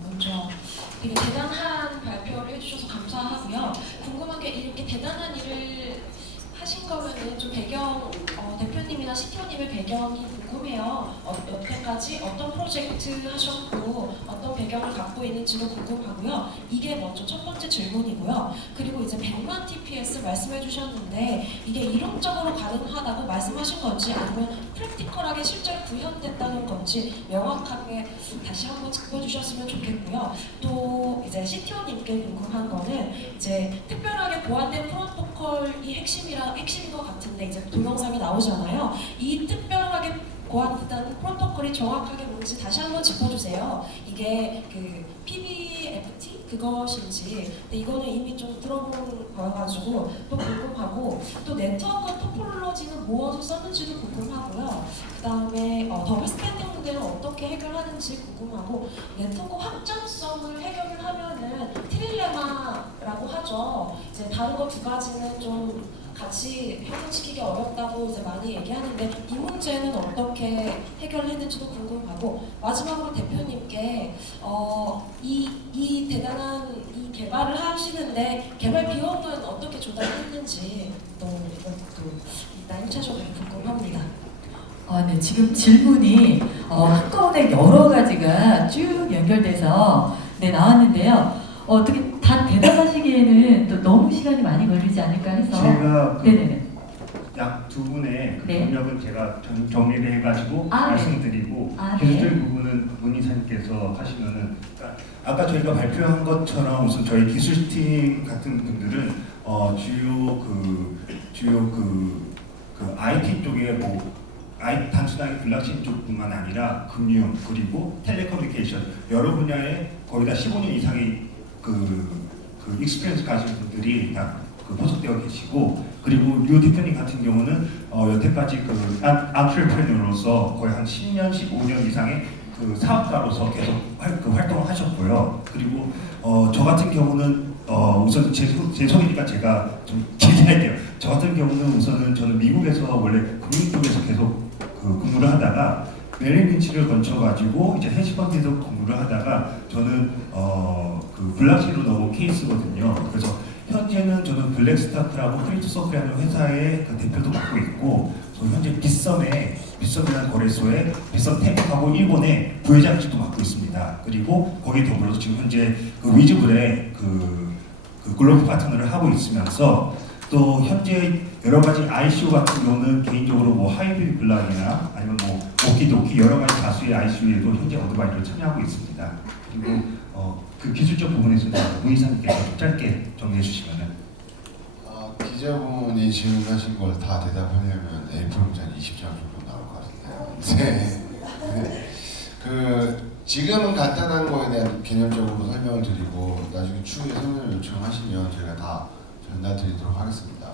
먼저 되게 대단한 발표를 해주셔서 감사하고요. 궁금한 게 이렇게 대단한 일을 하신 거면은 좀 배경, 대표님이나 CTO님의 배경이 궁금해요. 여태까지 어떤 프로젝트 하셨고 어떤 배경을 갖고 있는지도 궁금하고요. 이게 먼저 첫 번째 질문이고요. 그리고 이제 100만 TPS 말씀해 주셨는데 이게 이론적으로 가능하다고 말씀하신 건지 아니면 프랙티컬하게 실제로 구현됐다는 건지 명확하게 다시 한번 짚어주셨으면 좋겠고요. 또 이제 CTO님께 궁금한 거는 이제 특별하게 보완된 프로토콜이 핵심인 것 같은데 이제 동영상이 나오잖아요. 이 특별하게 보완됐다는 프로토콜이 정확하게 뭔지 다시 한번 짚어주세요. 이게 그 PBFT 그것인지, 근데 이거는 이미 좀 들어본 거여가지고 또 궁금하고, 또 네트워크 토폴로지는 무엇을 썼는지도 궁금하고요. 그 다음에 더블 스탠딩 문제는 어떻게 해결하는지 궁금하고, 네트워크 확장성을 해결을 하면은 트릴레마라고 하죠. 이제 다른 거 2가지는 좀 같이 형성시키기 어렵다고 이제 많이 얘기하는데 이 문제는 어떻게 해결했는지도 궁금하고, 마지막으로 대표님께 이 대단한 이 개발을 하시는데 개발 비용은 어떻게 조달했는지 또 이것도 일단 1차적으로 궁금합니다. 네, 지금 질문이 한꺼번에 여러 가지가 쭉 연결돼서 나왔는데요. 어떻게 다 대답하시기에는 또 너무 시간이 많이 걸리지 않을까 해서 제가 네네네. 약 2분의 그 네. 경력은 제가 정리를 해가지고 네. 말씀드리고 네. 기술적인 부분은 문희사님께서 하시면은, 그러니까 아까 저희가 발표한 것처럼 우선 저희 기술팀 같은 분들은 주요 그 IT 쪽에 단순하게 블록체인 쪽뿐만 아니라 금융 그리고 텔레커뮤니케이션 여러 분야에 거의 다 15년 이상의 그 익스피리언스 가진 분들이 다 소속되어 계시고, 그리고 류 대표님 같은 경우는 여태까지 안트레프레너로서 거의 한 10년, 15년 이상의 그 사업가로서 계속 활동을 하셨고요. 그리고 저 같은 경우는 우선 제 소개니까 제가 좀 길게 할게요. 저 같은 경우는 우선은 저는 미국에서 원래 금융 쪽에서 계속 근무를 하다가 메릴 린치를 거쳐가지고 이제 헤지펀드에서 근무를 하다가 저는 그 블록체인으로 넘어온 케이스거든요. 그래서 현재는 저는 블랙스타크라고 크립토서클이라는 회사의 그 대표도 맡고 있고, 저 현재 빗썸이라는 거래소의 빗썸템하고 일본의 부회장직도 맡고 있습니다. 그리고 거기에 더불어서 지금 현재 그 위즈블의 그 글로벌 파트너를 하고 있으면서, 또 현재 여러 가지 ICO 같은 경우는 개인적으로 뭐 하이브리드 블락이나 아니면 뭐 오키도키 여러 가지 다수의 ICO에도 현재 어드바이저로 참여하고 있습니다. 그리고 그 기술적 부분에서는 문희사님께서 좀 짧게 정리해 주시면은. 기자분이 질문하신 걸 다 대답하려면 A4 문장 20장 정도 나올 것 같은데요. 그 지금은 간단한 거에 대한 개념적으로 설명을 드리고 나중에 추후에 설명을 요청하시면 저희가 다 전달드리도록 하겠습니다.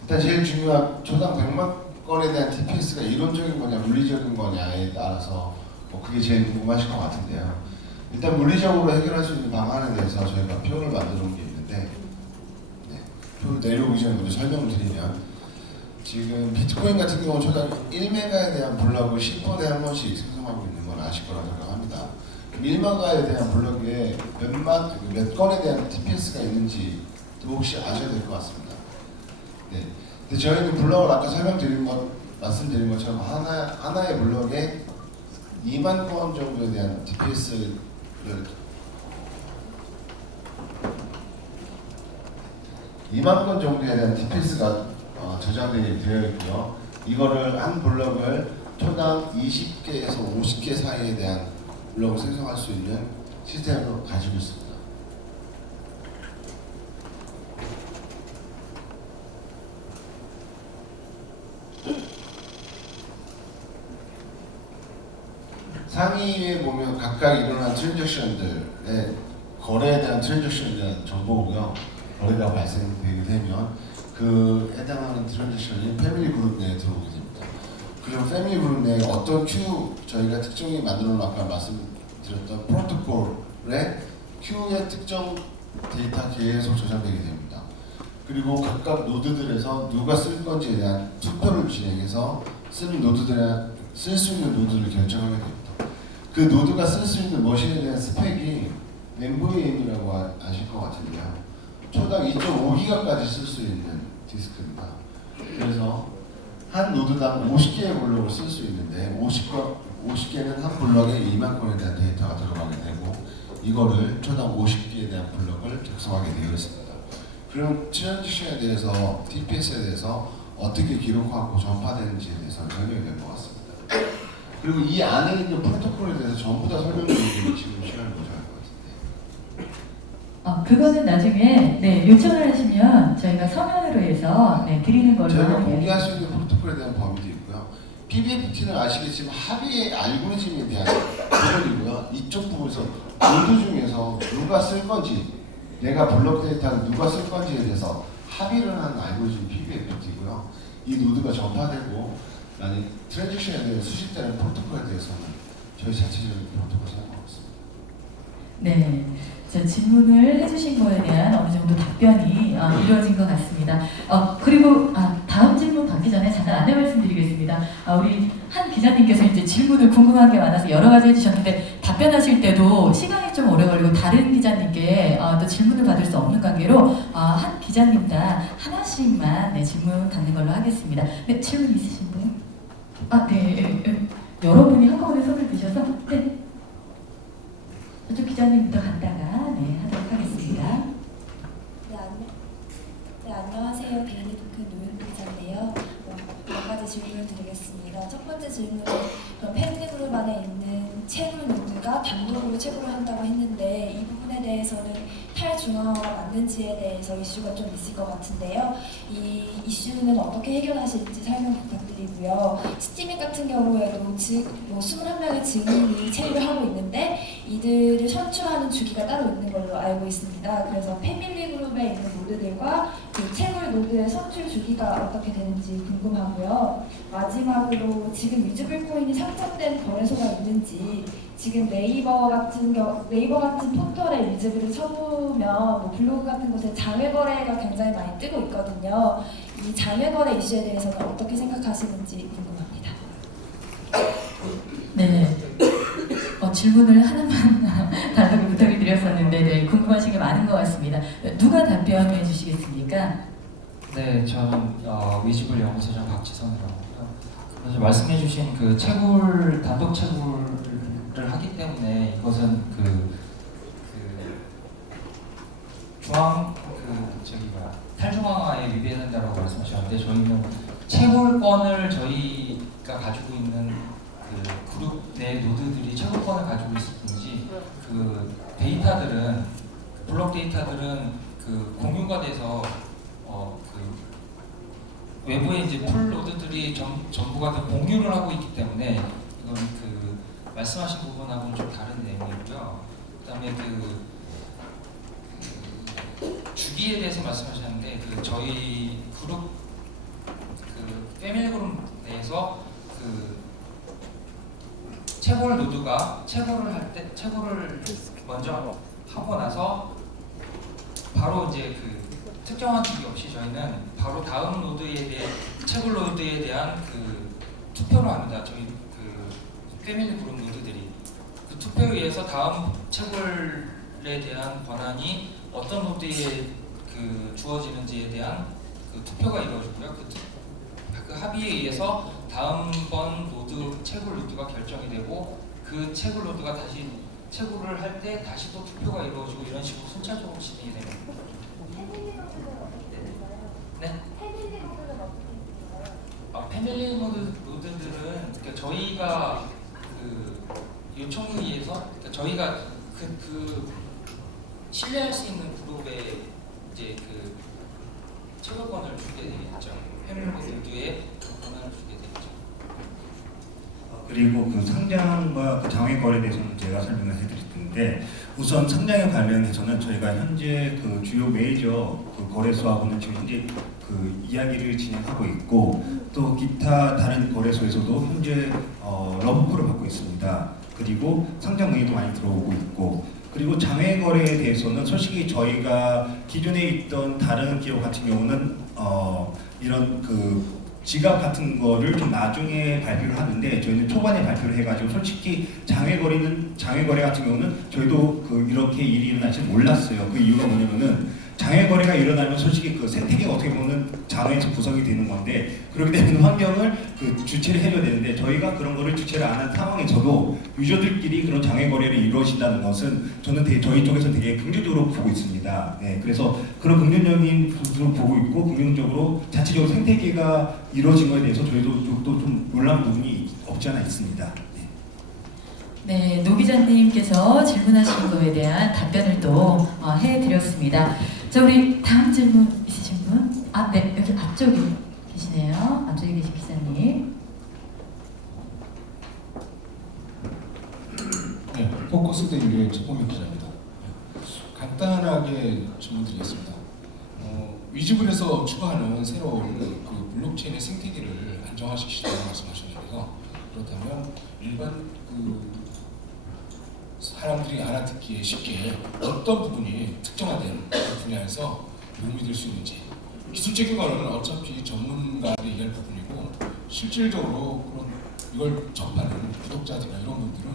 일단 제일 중요한 초당 100만 건에 대한 TPS가 이론적인 거냐 물리적인 거냐에 따라서 그게 제일 궁금하실 것 같은데요. 일단 물리적으로 해결할 수 있는 방안에 대해서 저희가 표를 만들어 온 게 있는데, 표를 내려오기 전에 먼저 설명을 드리면, 지금 비트코인 같은 경우 초당 1메가에 대한 블록을 10번에 한 번씩 생성하고 있는 건 아실 거라고 생각합니다. 밀마가에 대한 블럭에 몇 건에 대한 TPS가 있는지 혹시 아셔야 될 것 같습니다. 네. 근데 저희는 블럭을 아까 말씀드린 것처럼 하나의 블럭에 2만 건 정도에 대한 TPS를 2만 건 정도에 대한 TPS가 저장되어 있고요. 이거를 한 블럭을 초당 20개에서 50개 사이에 대한 블럭을 생성할 수 있는 시스템을 가지고 있습니다. 상위에 보면 각각 일어난 트랜잭션들의 거래에 대한 트랜잭션에 대한 정보고요. 거래가 발생되게 되면 그 해당하는 트랜잭션이 패밀리 그룹 내에 들어오게 됩니다. 그럼 패밀리 그룹 내에 어떤 큐 저희가 특정히 만들어 놓은 아까 말씀드렸던 프로토콜의 큐의 특정 데이터 계속 저장되게 됩니다. 그리고 각각 노드들에서 누가 쓸 건지에 대한 투표를 진행해서 쓸 수 있는 노드를 결정하게 됩니다. 그 노드가 쓸 수 있는 머신에 대한 스펙이 NVMe라고 아실 것 같은데요. 초당 2.5기가까지 쓸 수 있는 디스크입니다. 그래서 한 노드당 50개의 블록을 쓸 수 있는데 50개는 한 블럭에 2만 건에 대한 데이터가 들어가게 되고 이거를 초당 50개에 대한 블럭을 작성하게 되어 있습니다. 그럼 트랜지션에 대해서 TPS에 대해서 어떻게 기록하고 전파되는지에 대해서 설명이 될 것 같습니다. 그리고 이 안에 있는 프로토콜에 대해서 전부 다 설명드리기 지금 시간이 모자랄 것 같은데. 그거는 나중에 네, 요청을 하시면 저희가 서면으로 해서 네, 드리는 걸로. 저희가 공개할 수 있는 프로토콜에 대한 범위도 있고요. PBFT는 아시겠지만 합의의 알고리즘에 대한 부분이고요. 이쪽 부분에서 노드 중에서 누가 쓸 건지, 내가 블록 데이터를 누가 쓸 건지에 대해서 합의를 하는 알고리즘 PBFT고요. 이 노드가 전파되고 만약 트랜지션에 대해 수집되는 프로토콜에 대해서는 저희 자체적인 프로토콜을 사용하고 있습니다. 네, 자, 질문을 해주신 거에 대한 어느 정도 답변이 이루어진 것 같습니다. 그리고 다음 질문 받기 전에 잠깐 안내 말씀드리겠습니다. 우리 한 기자님께서 이제 질문을 궁금한 게 많아서 여러 가지 해주셨는데 답변하실 때도 시간이 좀 오래 걸리고 다른 기자님께 또 질문을 받을 수 없는 관계로 한 기자님당 하나씩만 네, 질문 받는 걸로 하겠습니다. 네, 질문 있으신 분? 네, 여러분이 한꺼번에 손을 드셔서 네. 저쪽 기자님부터 갔다가 네, 하도록 하겠습니다. 네, 안녕하세요. 데일리 토큰 노윤도 기자인데요. 몇 가지 질문을 드리겠습니다. 첫 번째 질문은 그럼 패밀리 그룹 안에 있는 채굴 노드가 단독으로 채굴을 한다고 했는데 이 부분에 대해서는 탈중앙화가 맞는지에 대해서 이슈가 좀 있을 것 같은데요. 이 이슈는 어떻게 해결하실지 설명 부탁드리고요. 스티밍 같은 경우에도 21명의 증인이 채굴을 하고 있는데 이들을 선출하는 주기가 따로 있는 걸로 알고 있습니다. 그래서 패밀리 그룹에 있는 노드들과 그 채굴 노드의 선출 주기가 어떻게 되는지 궁금하고요. 마지막으로 지금 위즈블 코인이 상장된 거래소가 있는지 지금 네이버 같은 포털에 위즈블을 쳐보면 뭐 블로그 같은 곳에 장외 거래가 굉장히 많이 뜨고 있거든요. 이 장외 거래 이슈에 대해서는 어떻게 생각하시는지 궁금합니다. 네. 질문을 하나만 단독에 부탁을 드렸었는데 네, 궁금하신 게 많은 것 같습니다. 누가 답변해 주시겠습니까? 네, 저는 위즈블 연구소장 박지선이라고 하고요. 그래서 말씀해주신 그 채굴 단독 채굴을 하기 때문에 이것은 탈중앙화에 위배된다라고 말씀하셨는데 저희는 채굴권을 저희가 가지고 있는 그 그룹 내 노드들이 채굴권을 가지고 있을 뿐이지 그 데이터들은 블록 데이터들은 그 공유가 돼서 그 외부에 이제 풀 노드들이 전부가 다 공유를 하고 있기 때문에 이건 그 말씀하신 부분하고는 좀 다른 내용이고요. 그다음에 그 주기에 대해서 말씀하셨는데 그 저희 그룹 그 패밀리 그룹 내에서 그 채굴 노드가 채굴을 할 때 채굴을 먼저 하고 나서 바로 이제 그 특정한 주기 없이 저희는 바로 다음 노드에 대해 채굴 노드에 대한 그 투표를 합니다. 저희 그 패밀리 그룹 노드들이 그 투표 투표에 의해서 다음 채굴에 대한 권한이 어떤 노드에 주어지는지에 대한 투표가 이루어지고요. 그 합의에 의해서 다음번 채굴 노드가 결정이 되고 그 채굴 노드가 다시 채굴을 할 때 다시 또 투표가 이루어지고 이런 식으로 순차적으로 진행이 됩니다. 네? 패밀리 노드들은 그러니까 저희가 요청에 의해서 그러니까 저희가 신뢰할 수 있는 그룹에 이제 채굴권을 주게 되겠죠. 패밀리 노드에 권한을 주게 되겠죠. 그리고 그 상장과 그 장외 거래에 대해서는 제가 설명을 해드릴 텐데, 우선 상장에 관련해서는 저희가 현재 그 주요 메이저 그 거래소하고는 지금 현재 그 이야기를 진행하고 있고, 또 기타 다른 거래소에서도 현재 러브콜을 받고 있습니다. 그리고 상장 문의도 많이 들어오고 있고, 그리고 장외 거래에 대해서는 솔직히 저희가 기존에 있던 다른 기업 같은 경우는 이런 그 지갑 같은 거를 좀 나중에 발표를 하는데, 저희는 초반에 발표를 해가지고 솔직히 장외 거래 같은 경우는 저희도 이렇게 일이 일어날지 몰랐어요. 그 이유가 뭐냐면은 장외 거래가 일어나면 솔직히 그 생태계가 어떻게 보면 장외에서 구성이 되는 건데, 그렇게 되면 환경을 주체를 해줘야 되는데, 저희가 그런 거를 주체를 안 한 상황에서도 유저들끼리 그런 장외 거래를 이루어진다는 것은 저는 저희 쪽에서 되게 긍정적으로 보고 있습니다. 네, 그래서 그런 긍정적인 부분을 보고 있고, 긍정적으로 자체적으로 생태계가 이루어진 거에 대해서 저희도 좀 놀란 부분이 없지 않아 있습니다. 네, 노 기자님께서 질문하신 거에 대한 답변을 또 해드렸습니다. 자, 우리 다음 질문 있으신 분? 네, 여기 앞쪽에 계시네요. 앞쪽에 계신 기자님. 네, 포커스 데일리의 최봉민 기자입니다. 간단하게 질문드리겠습니다. 위즈블에서 추가하는 새로운 그 블록체인의 생태계를 안정화시키시다고 말씀하셨는데요. 그렇다면 일반 사람들이 알아듣기에 쉽게 어떤 부분이 특정화된 분야에서 도움이 될 수 있는지, 기술적인 거는 어차피 전문가들이 얘기할 부분이고, 실질적으로 그런 이걸 접하는 구독자들이나 이런 분들은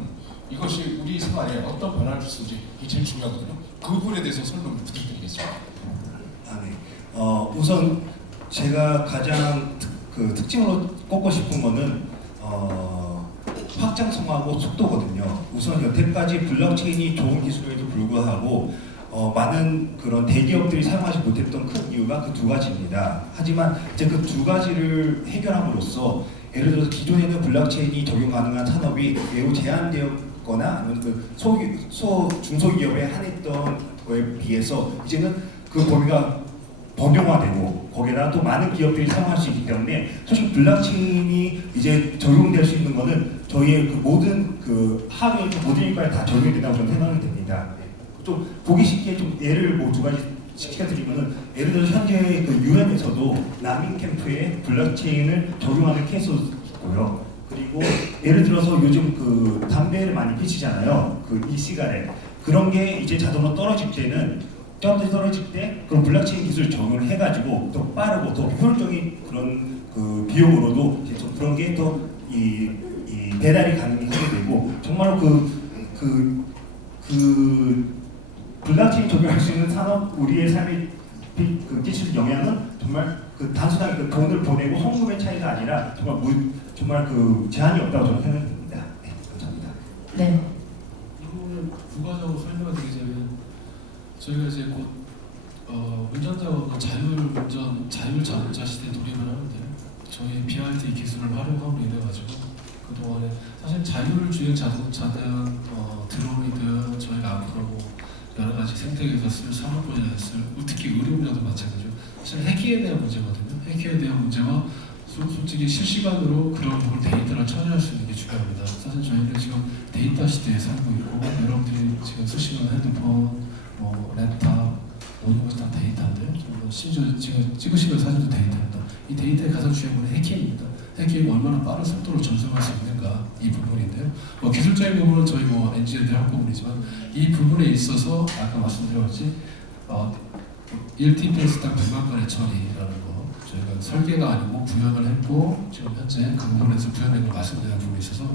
이것이 우리 생활에 어떤 변화를 줄 수 있는지 이게 제일 중요하거든요. 그 부분에 대해서 설명 부탁드리겠습니다. 네. 우선 제가 가장 특징으로 꼽고 싶은 거는 확장성하고 속도거든요. 우선 여태까지 블록체인이 좋은 기술에도 불구하고 많은 그런 대기업들이 사용하지 못했던 큰 이유가 그 두 가지입니다. 하지만 이제 그 두 가지를 해결함으로써, 예를 들어서 기존에는 블록체인이 적용 가능한 산업이 매우 제한되었거나 아니면 중소기업에 한했던 거에 비해서 이제는 그 범위가 범용화되고, 거기에다 또 많은 기업들이 사용할 수 있기 때문에 솔직히 블록체인이 이제 적용될 수 있는 거는 저희의 모든 하루의 모든 일과에 다 적용이 된다고 저는 생각이 됩니다. 좀 보기 쉽게 좀 예를 두 가지 시켜드리면은, 예를 들어서 현재 UM에서도 난민 캠프에 블록체인을 적용하는 케이스도 있고요. 그리고 예를 들어서 요즘 담배를 많이 피시잖아요. E-시가렛. 그런 게 이제 자동으로 떨어질 때는 떨어질 때 그런 블록체인 기술을 적용을 해가지고 더 빠르고 더 효율적인 그런 비용으로도 이제 좀 그런 게 더 이 배달이 가능하게 되고, 정말로 블록체인 적용할 수 있는 산업, 우리의 삶에 끼칠 영향은 정말 단순하게 돈을 보내고 송금의 차이가 아니라 정말 제한이 없다고 저는 생각합니다. 네, 감사합니다. 네. 이 부분을 부가적으로 설명을 드리자면, 저희가 이제 곧 운전자가 자율자동차 시대에 돌입을 하는데, 저희 BRT 기술을 활용함으로 인해 가지고 그동안에 사실 자율주행 자동차든 드론이든 저희가 앞으로 뭐 여러 가지 생태계에서 쓸 산업 분야에 쓸, 특히 의료 분야도 마찬가지죠. 사실 해킹에 대한 문제거든요. 해킹에 대한 문제와 솔직히 실시간으로 그런 부분 데이터를 처리할 수 있는 게 중요합니다. 사실 저희는 지금 데이터 시대에 살고 있고, 여러분들이 지금 쓰시는 핸드폰, 랩탑, 모든 것이 다 데이터인데요. 심지어 지금 찍으시는 사진도 데이터입니다. 이 데이터의 가장 중요한 건 해킹입니다. 해킹이 얼마나 빠른 속도로 전송할 수 있는가, 이 부분인데요. 기술적인 부분은 저희 엔지니어들이 할 부분이지만, 이 부분에 있어서 아까 말씀드렸지 1TPS 딱 100만 건의 처리라는 거, 저희가 설계가 아니고 구현을 했고, 지금 현재 그 부분에서 구현된 걸 말씀드리는 부분이 있어서,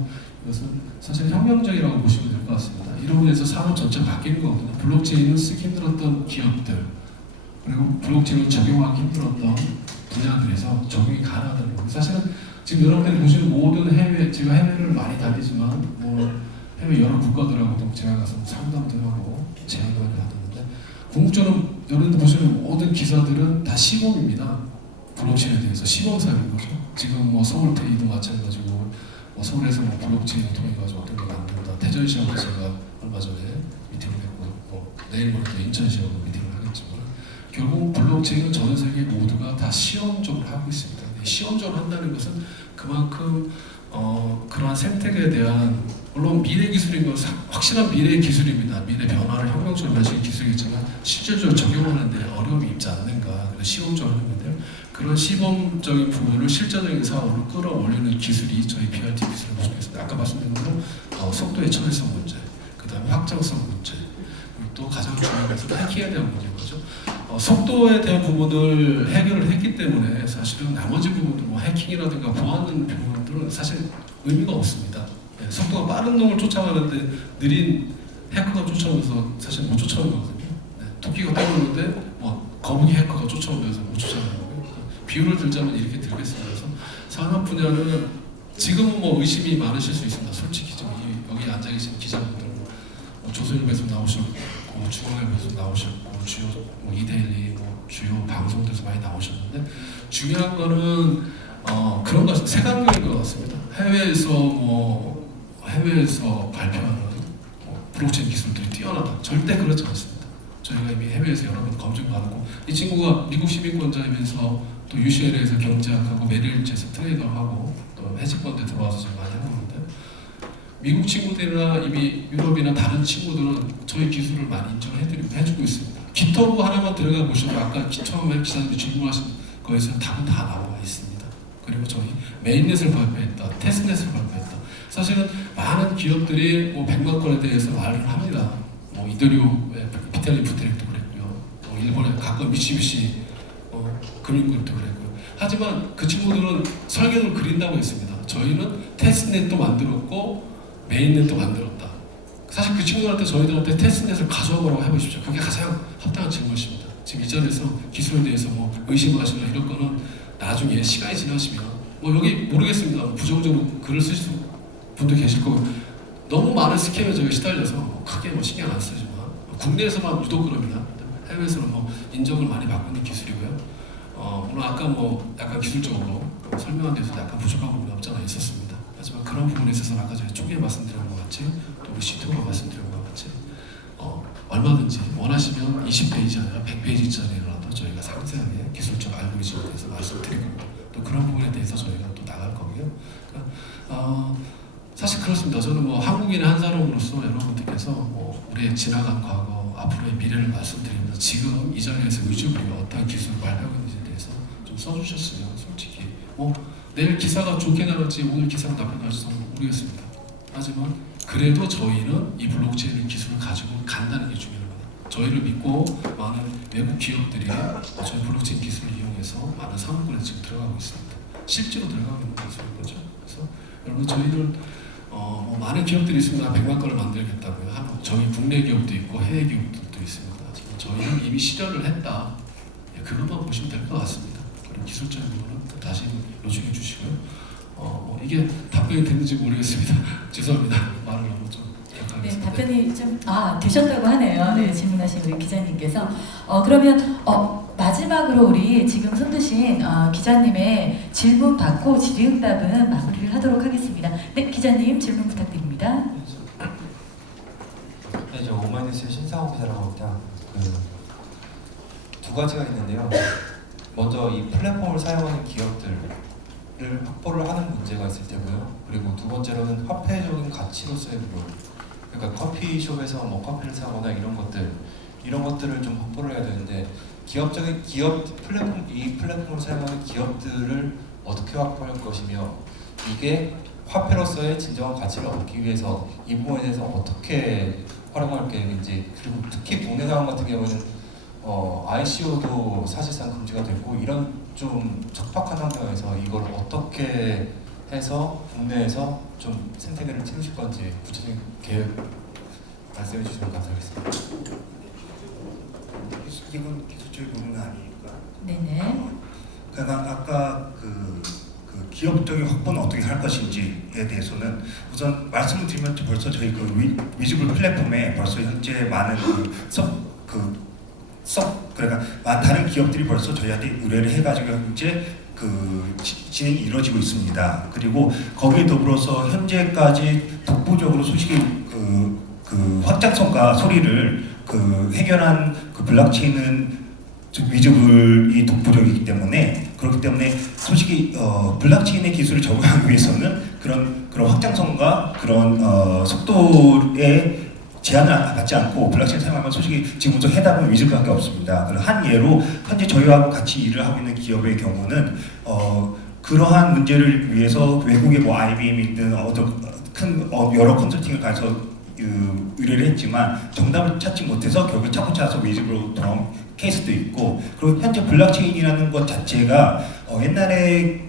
이것은 사실 혁명적이라고 보시면 될 것 같습니다. 이런 면에서 산업 전체가 바뀌는 거거든요. 블록체인을 쓰기 힘들었던 기업들 그리고 블록체인을 적용하기 힘들었던 분야들에서 적용이 가능하다는 거예요. 사실은 지금 여러분들이 보시는 모든 해외, 제가 해외를 많이 다니지만 뭐 해외 여러 국가들하고도 제가 가서 상담도 하고 제안도 많이 받았는데 궁극적으로 여러분들 보시는 모든 기사들은 다 시범입니다. 블록체인에 대해서 시범 사례인 거죠. 지금 뭐 서울테이도 마찬가지고 뭐 서울에서 뭐 블록체인을 통해 가지고 어떤 게 만든다. 대전시하고 제가 얼마 전에 미팅을 했고 뭐 내일 모레 또 인천시하고 미팅을 하겠지만 결국 블록체인은 전 세계 모두가 다 시험적으로 하고 있습니다. 시험적으로 한다는 것은 그만큼 그러한 생태계에 대한 물론 미래 기술인 건 확실한 미래 기술입니다. 미래 변화를 혁명적으로 가진 기술이지만 실질적으로 적용하는데 어려움이 있지 않는가. 그래서 시험적으로 하는데요. 그런 시범적인 부분을 실제적인 사업으로 끌어올리는 기술이 저희 BRT 기술을 모집했습니다. 아까 말씀드린 대로 속도의 처리성 문제, 그 다음에 확장성 문제, 그리고 또 가장 중요한 것은 해킹에 대한 문제인 거죠. 속도에 대한 부분을 해결을 했기 때문에 사실은 나머지 부분들 뭐 해킹이라든가 보안하는 부분들은 사실 의미가 없습니다. 예, 속도가 빠른 놈을 쫓아가는데 느린 해커가 쫓아오면서 사실 못 쫓아오는 거거든요. 네, 토끼가 떠오르는데 뭐 거북이 해커가 쫓아오면서 못 쫓아오는 거예요. 비유를 들자면 이렇게 들겠습니다. 그래서 산업 분야는 지금은 뭐 의심이 많으실 수 있습니다. 솔직히 지금 여기 앉아 계신 기자분들 조선일보에서 나오셨고 중앙일보에서 나오셨고 주요 뭐 이데일리 뭐 주요 방송들에서 많이 나오셨는데 중요한 거는 그런 것 색안경인 것 같습니다. 해외에서 발표하는 블록체인 기술들이 뛰어나다. 절대 그렇지 않습니다. 저희가 이미 해외에서 여러 번 검증받고 이 친구가 미국 시민권자이면서 또 UCLA에서 경제학하고 메릴리지에서 트레이더하고 또 헤지펀드에 들어와서 지금 많이 하고 있는데 미국 친구들이나 이미 유럽이나 다른 친구들은 저희 기술을 많이 인정해드리고 해주고 있습니다. 깃허브 하나만 들어가 보시면 아까 처음에 기사님이 질문하신 거에서 답은 다 나와 있습니다. 그리고 저희 메인넷을 발표했다, 테스트넷을 발표했다. 사실은 많은 기업들이 뭐 100만 건에 대해서 말을 합니다. 뭐 이더리움의 비탈리 부트렉도 그랬고요. 뭐 일본의 가까운 미쓰비시 금융그룹도 그랬고요. 하지만 그 친구들은 설계도를 그린다고 했습니다. 저희는 테스트넷도 만들었고 메인넷도 만들었다. 사실 그 친구들한테 저희들한테 테스트넷을 가져오라고 해보십시오. 그게 가장 합당한 질문입니다. 지금 이 자리에서 기술에 대해서 뭐 의심하시나 이런 거는 나중에 시간이 지나시면 뭐 여기 모르겠습니다. 부정적으로 글을 쓰실 분도 계실 거고 너무 많은 스캠에 저희가 시달려서 뭐 크게 뭐 신경 안 쓰지만 국내에서만 유독 그럽니다. 해외에서는 뭐 인정을 많이 받고 있는 기술이고요. 물론 아까 뭐 약간 기술적으로 설명한 데서 약간 부족한 부분이 없잖아 있었습니다. 하지만 그런 부분에 있어서는 아까 제가 초기에 말씀드린 것 같이 또 우리 CTO가 말씀드린 것 같이 얼마든지 원하시면 20페이지 아니라 100페이지짜리라도 저희가 상세하게 기술적 알고리즘에 대해서 말씀드리고 또 그런 부분에 대해서 저희가 또 나갈 거고요. 그러니까 사실 그렇습니다. 저는 뭐 한국인의 한 사람으로서 여러분들께서 뭐 우리의 지나간 과거, 앞으로의 미래를 말씀드리면서 지금 이 자리에서 의지부리가 어떤 기술을 발표하고 있는지에 대해서 좀 써주셨으면 솔직히 뭐 내일 기사가 좋게 나올지 오늘 기사가 나쁘게 나올지 모르겠습니다. 하지만 그래도 저희는 이 블록체인 기술을 가지고 간다는 게 중요합니다. 저희를 믿고 많은 외국 기업들이 저희 블록체인 기술을 이용해서 많은 사업권에 지금 들어가고 있습니다. 실제로 들어가고 있는 기술인 거죠. 그래서 여러분 저희는 뭐 많은 기업들이 있습니다. 100만 건을 만들겠다고요. 저희 국내 기업도 있고 해외 기업들도 있습니다. 하지만 저희는 이미 실현을 했다. 그것만 보시면 될 것 같습니다. 그런 기술적인 부분은 다시 요청해 주시고요. 뭐 이게 답변이 됐는지 모르겠습니다. 죄송합니다. 말을 너무 좀 네, 답변이 좀 되셨다고 하네요. 네, 질문하신 우리 기자님께서 그러면 마지막으로 우리 지금 손드신 기자님의 질문 받고 질의응답은 마무리를 하도록 하겠습니다. 네, 기자님 질문 부탁드립니다. 네, 저 오마이뉴스의 신상호 기자라고 합니다. 두 가지가 있는데요. 먼저 이 플랫폼을 사용하는 기업들을 확보를 하는 문제가 있을 테고요. 그리고 두 번째로는 화폐적인 가치로서의 부분. 그러니까 커피숍에서 뭐 커피를 사거나 이런 것들을 좀 확보를 해야 되는데 이 플랫폼을 사용하는 기업들을 어떻게 확보할 것이며 이게 화폐로서의 진정한 가치를 얻기 위해서 이 부분에 대해서 어떻게 활용할 계획인지 그리고 특히 국내 상황 같은 경우는 ICO도 사실상 금지가 됐고 이런 좀 척박한 환경에서 이걸 어떻게 해서 국내에서 좀 생태계를 채우실 건지 구체적인 계획 말씀해 주시면 감사하겠습니다. 이건 기술적인 부분은 아니니까. 네네. 그러니까 아까 그 기업적인 확보는 어떻게 할 것인지에 대해서는 우선 말씀을 드리면 벌써 저희 그 위즈블 플랫폼에 벌써 현재 많은 그러니까 다른 기업들이 벌써 저희한테 의뢰를 해가지고 현재 진행이 이루어지고 있습니다. 그리고 거기에 더불어서 현재까지 독보적으로 소식이 확장성과 소리를 해결한 블록체인은 위즈블이 독보적이기 때문에 그렇기 때문에 솔직히 블록체인의 기술을 적용하기 위해서는 그런 확장성과 그런 속도에 제한을 받지 않고 블록체인 사용하면 솔직히 지금부터 해답은 위즈블밖에 없습니다. 한 예로 현재 저희와 같이 일을 하고 있는 기업의 경우는 그러한 문제를 위해서 외국의 IBM이든 큰 여러 컨설팅을 가서 의뢰를 했지만 정답을 찾지 못해서 결국 찾아서 위즈블로 돌아온 케이스도 있고, 그리고 현재 블록체인이라는 것 자체가 옛날에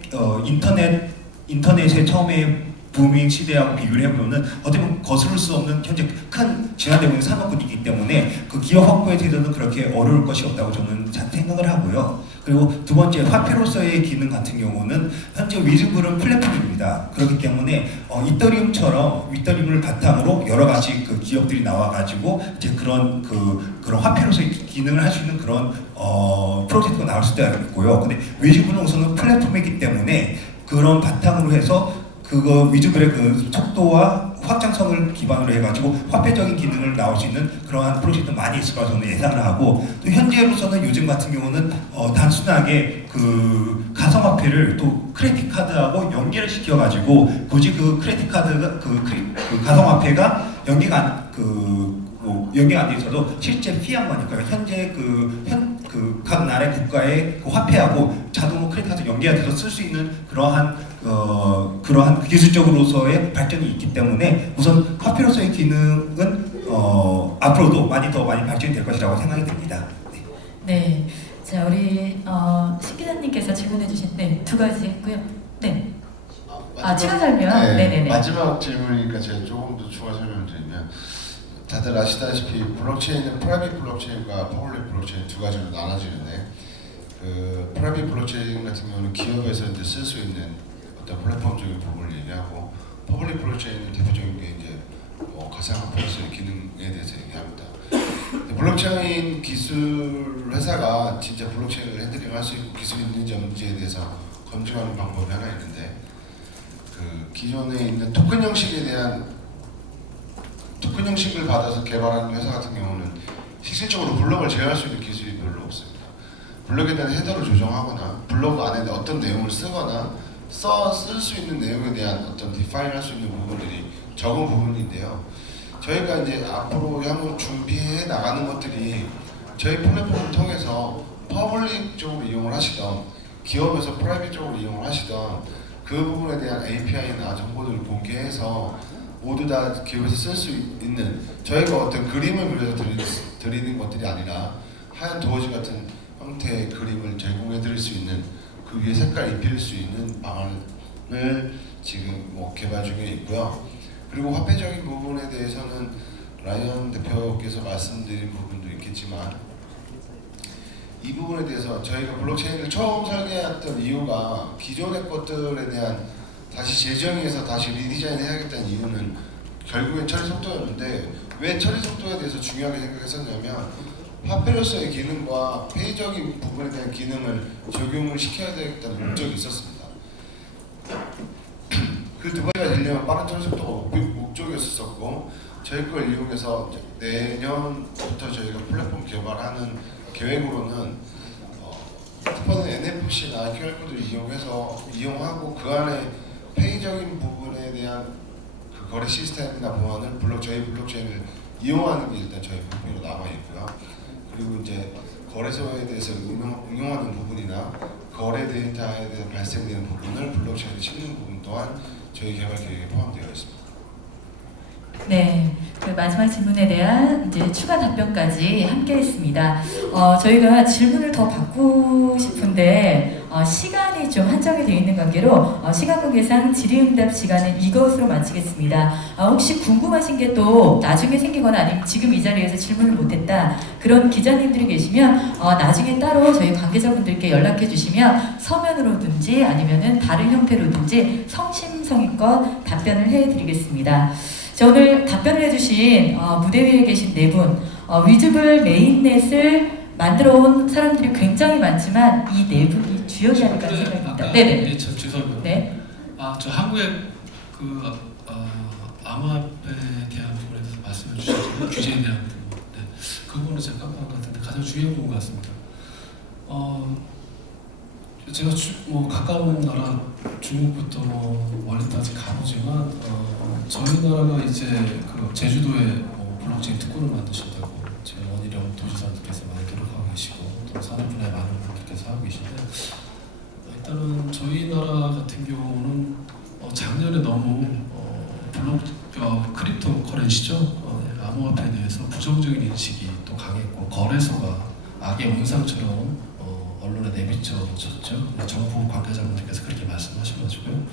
인터넷의 처음에 부밍 시대하고 비교를 해보면 어떻게 보면 거스를 수 없는 현재 큰 진화되고 있는 산업군이기 때문에 그 기업 확보에 대해서는 그렇게 어려울 것이 없다고 저는 생각을 하고요. 그리고 두 번째, 화폐로서의 기능 같은 경우는 현재 위즈블은 플랫폼입니다. 그렇기 때문에 이더리움을 바탕으로 여러 가지 기업들이 나와가지고 이제 그런 화폐로서의 기능을 할 수 있는 그런 프로젝트가 나올 수도 있고요. 근데 위즈블은 우선은 플랫폼이기 때문에 그런 바탕으로 해서 위즈블의 속도와 확장성을 기반으로 해가지고 화폐적인 기능을 나올 수 있는 그러한 프로젝트 많이 있을 거라 저는 예상을 하고, 또 현재로서는 요즘 같은 경우는 단순하게 가상화폐를 또 크레딧 카드하고 연계를 시켜가지고 굳이 크레딧 카드가 가상화폐가 연계가 안 돼 있어도 실제 피한머니까 현재 각 나라의 국가의 화폐하고 자동으로 크레딧 카드 연계가 돼서 쓸 수 있는 그러한 기술적으로서의 발전이 있기 때문에 우선 화폐로서의 기능은 앞으로도 더 많이 발전이 될 것이라고 생각이 됩니다. 네. 자, 우리 신 기자님께서 질문해주신 두 가지 했고요. 네. 추가 설명. 네네네. 마지막 질문이니까 제가 조금 더 추가 설명을 드리면, 다들 아시다시피 블록체인은 프라이빗 블록체인과 퍼블릭 블록체인 두 가지로 나눠지는데, 프라이빗 블록체인 같은 경우는 기업에서 이제 쓸 수 있는 어떤 플랫폼적인 부분을 얘기하고, 퍼블릭 블록체인은 대표적인 게 이제 가상화폐로서의 기능에 대해서 얘기합니다. 블록체인 기술 회사가 진짜 블록체인을 핸들링할 수 있고 기술이 있는지 없는지에 대해서 검증하는 방법이 하나 있는데, 기존에 있는 토큰 형식을 받아서 개발하는 회사 같은 경우는 실질적으로 블록을 제어할 수 있는 기술이 별로 없습니다. 블록에 대한 헤더를 조정하거나 블록 안에 어떤 내용을 쓰거나 쓸 수 있는 내용에 대한 어떤 디파인할 수 있는 부분들이 적은 부분인데요. 저희가 이제 앞으로 향후 준비해 나가는 것들이 저희 플랫폼을 통해서 퍼블릭 쪽으로 이용을 하시던, 기업에서 프라이빗 쪽으로 이용을 하시던 그 부분에 대한 API나 정보들을 공개해서 모두 다 기업에서 쓸 수 있는, 저희가 어떤 그림을 그려서 드리는 것들이 아니라 하얀 도어지 같은 형태의 그림을 제공해 드릴 수 있는, 그 위에 색깔 입힐 수 있는 방안을 지금 개발 중에 있고요. 그리고 화폐적인 부분에 대해서는 라이언 대표께서 말씀드린 부분도 있겠지만, 이 부분에 대해서 저희가 블록체인을 처음 설계했던 이유가 기존의 것들에 대한 다시 재정의해서 다시 리디자인 해야겠다는 이유는 결국엔 처리 속도였는데, 왜 처리 속도에 대해서 중요하게 생각했었냐면 화폐로서의 기능과 페이적인 부분에 대한 기능을 적용을 시켜야 되겠다는 목적이 있었습니다. 그 두 가지가 되려면 빠른 처리 속도가 목적이었었고, 저희 걸 이용해서 내년부터 저희가 플랫폼 개발하는 계획으로는 쿠폰은 NFC나 QR코드를 이용하고 그 안에 페이적인 부분에 대한 거래 시스템이나 보안을 저희 블록체인을 이용하는 게 일단 저희 목표로 남아 있고요. 그리고 이제 거래소에 대해서 응용하는 부분이나 거래 데이터에 대해 발생되는 부분을 블록체인에 싣는 부분 또한 저희 개발 계획에 포함되어 있습니다. 네, 마지막 질문에 대한 이제 추가 답변까지 함께했습니다. 저희가 질문을 더 받고 싶은데 시간이 좀 한정이 되어 있는 관계로 시간 관계상 질의응답 시간은 이것으로 마치겠습니다. 혹시 궁금하신 게 또 나중에 생기거나 아니면 지금 이 자리에서 질문을 못했다 그런 기자님들이 계시면 나중에 따로 저희 관계자분들께 연락해 주시면 서면으로든지 아니면은 다른 형태로든지 성심성의껏 답변을 해드리겠습니다. 자, 오늘 답변을 해주신 무대 위에 계신 네 분, 위즈블 메인넷을 만들어 온 사람들이 굉장히 많지만 이 네 분이 주역이 아닐까 생각합니다. 아까 네네. 예, 저 죄송합니다. 네. 저 한국의 그 암호화폐에 대한 부분에 대해서 말씀해 주셨잖아요. 규제에 대한 부분. 네. 그 부분은 제가 깜빡한 것 같은데 가장 중요한 부분 같습니다. 제가 뭐 가까운 나라 중국부터 뭐 멀리까지 가보지만 저희 나라가 이제 그 제주도에 블록체인 특구를 만드신다고 제 원희룡 도지사님께서 많이 노력하고 계시고 또 산업 분야에 많은 분들께서 하고 계신데 일단은 저희 나라 같은 경우는 작년에 너무 크립토 커런시죠. 암호화폐에 대해서 부정적인 인식이 또 강했고 거래소가 악의 온상처럼 언론에 내비쳐졌죠. 정부 관계자분들께서 그렇게 말씀하셔가지고요.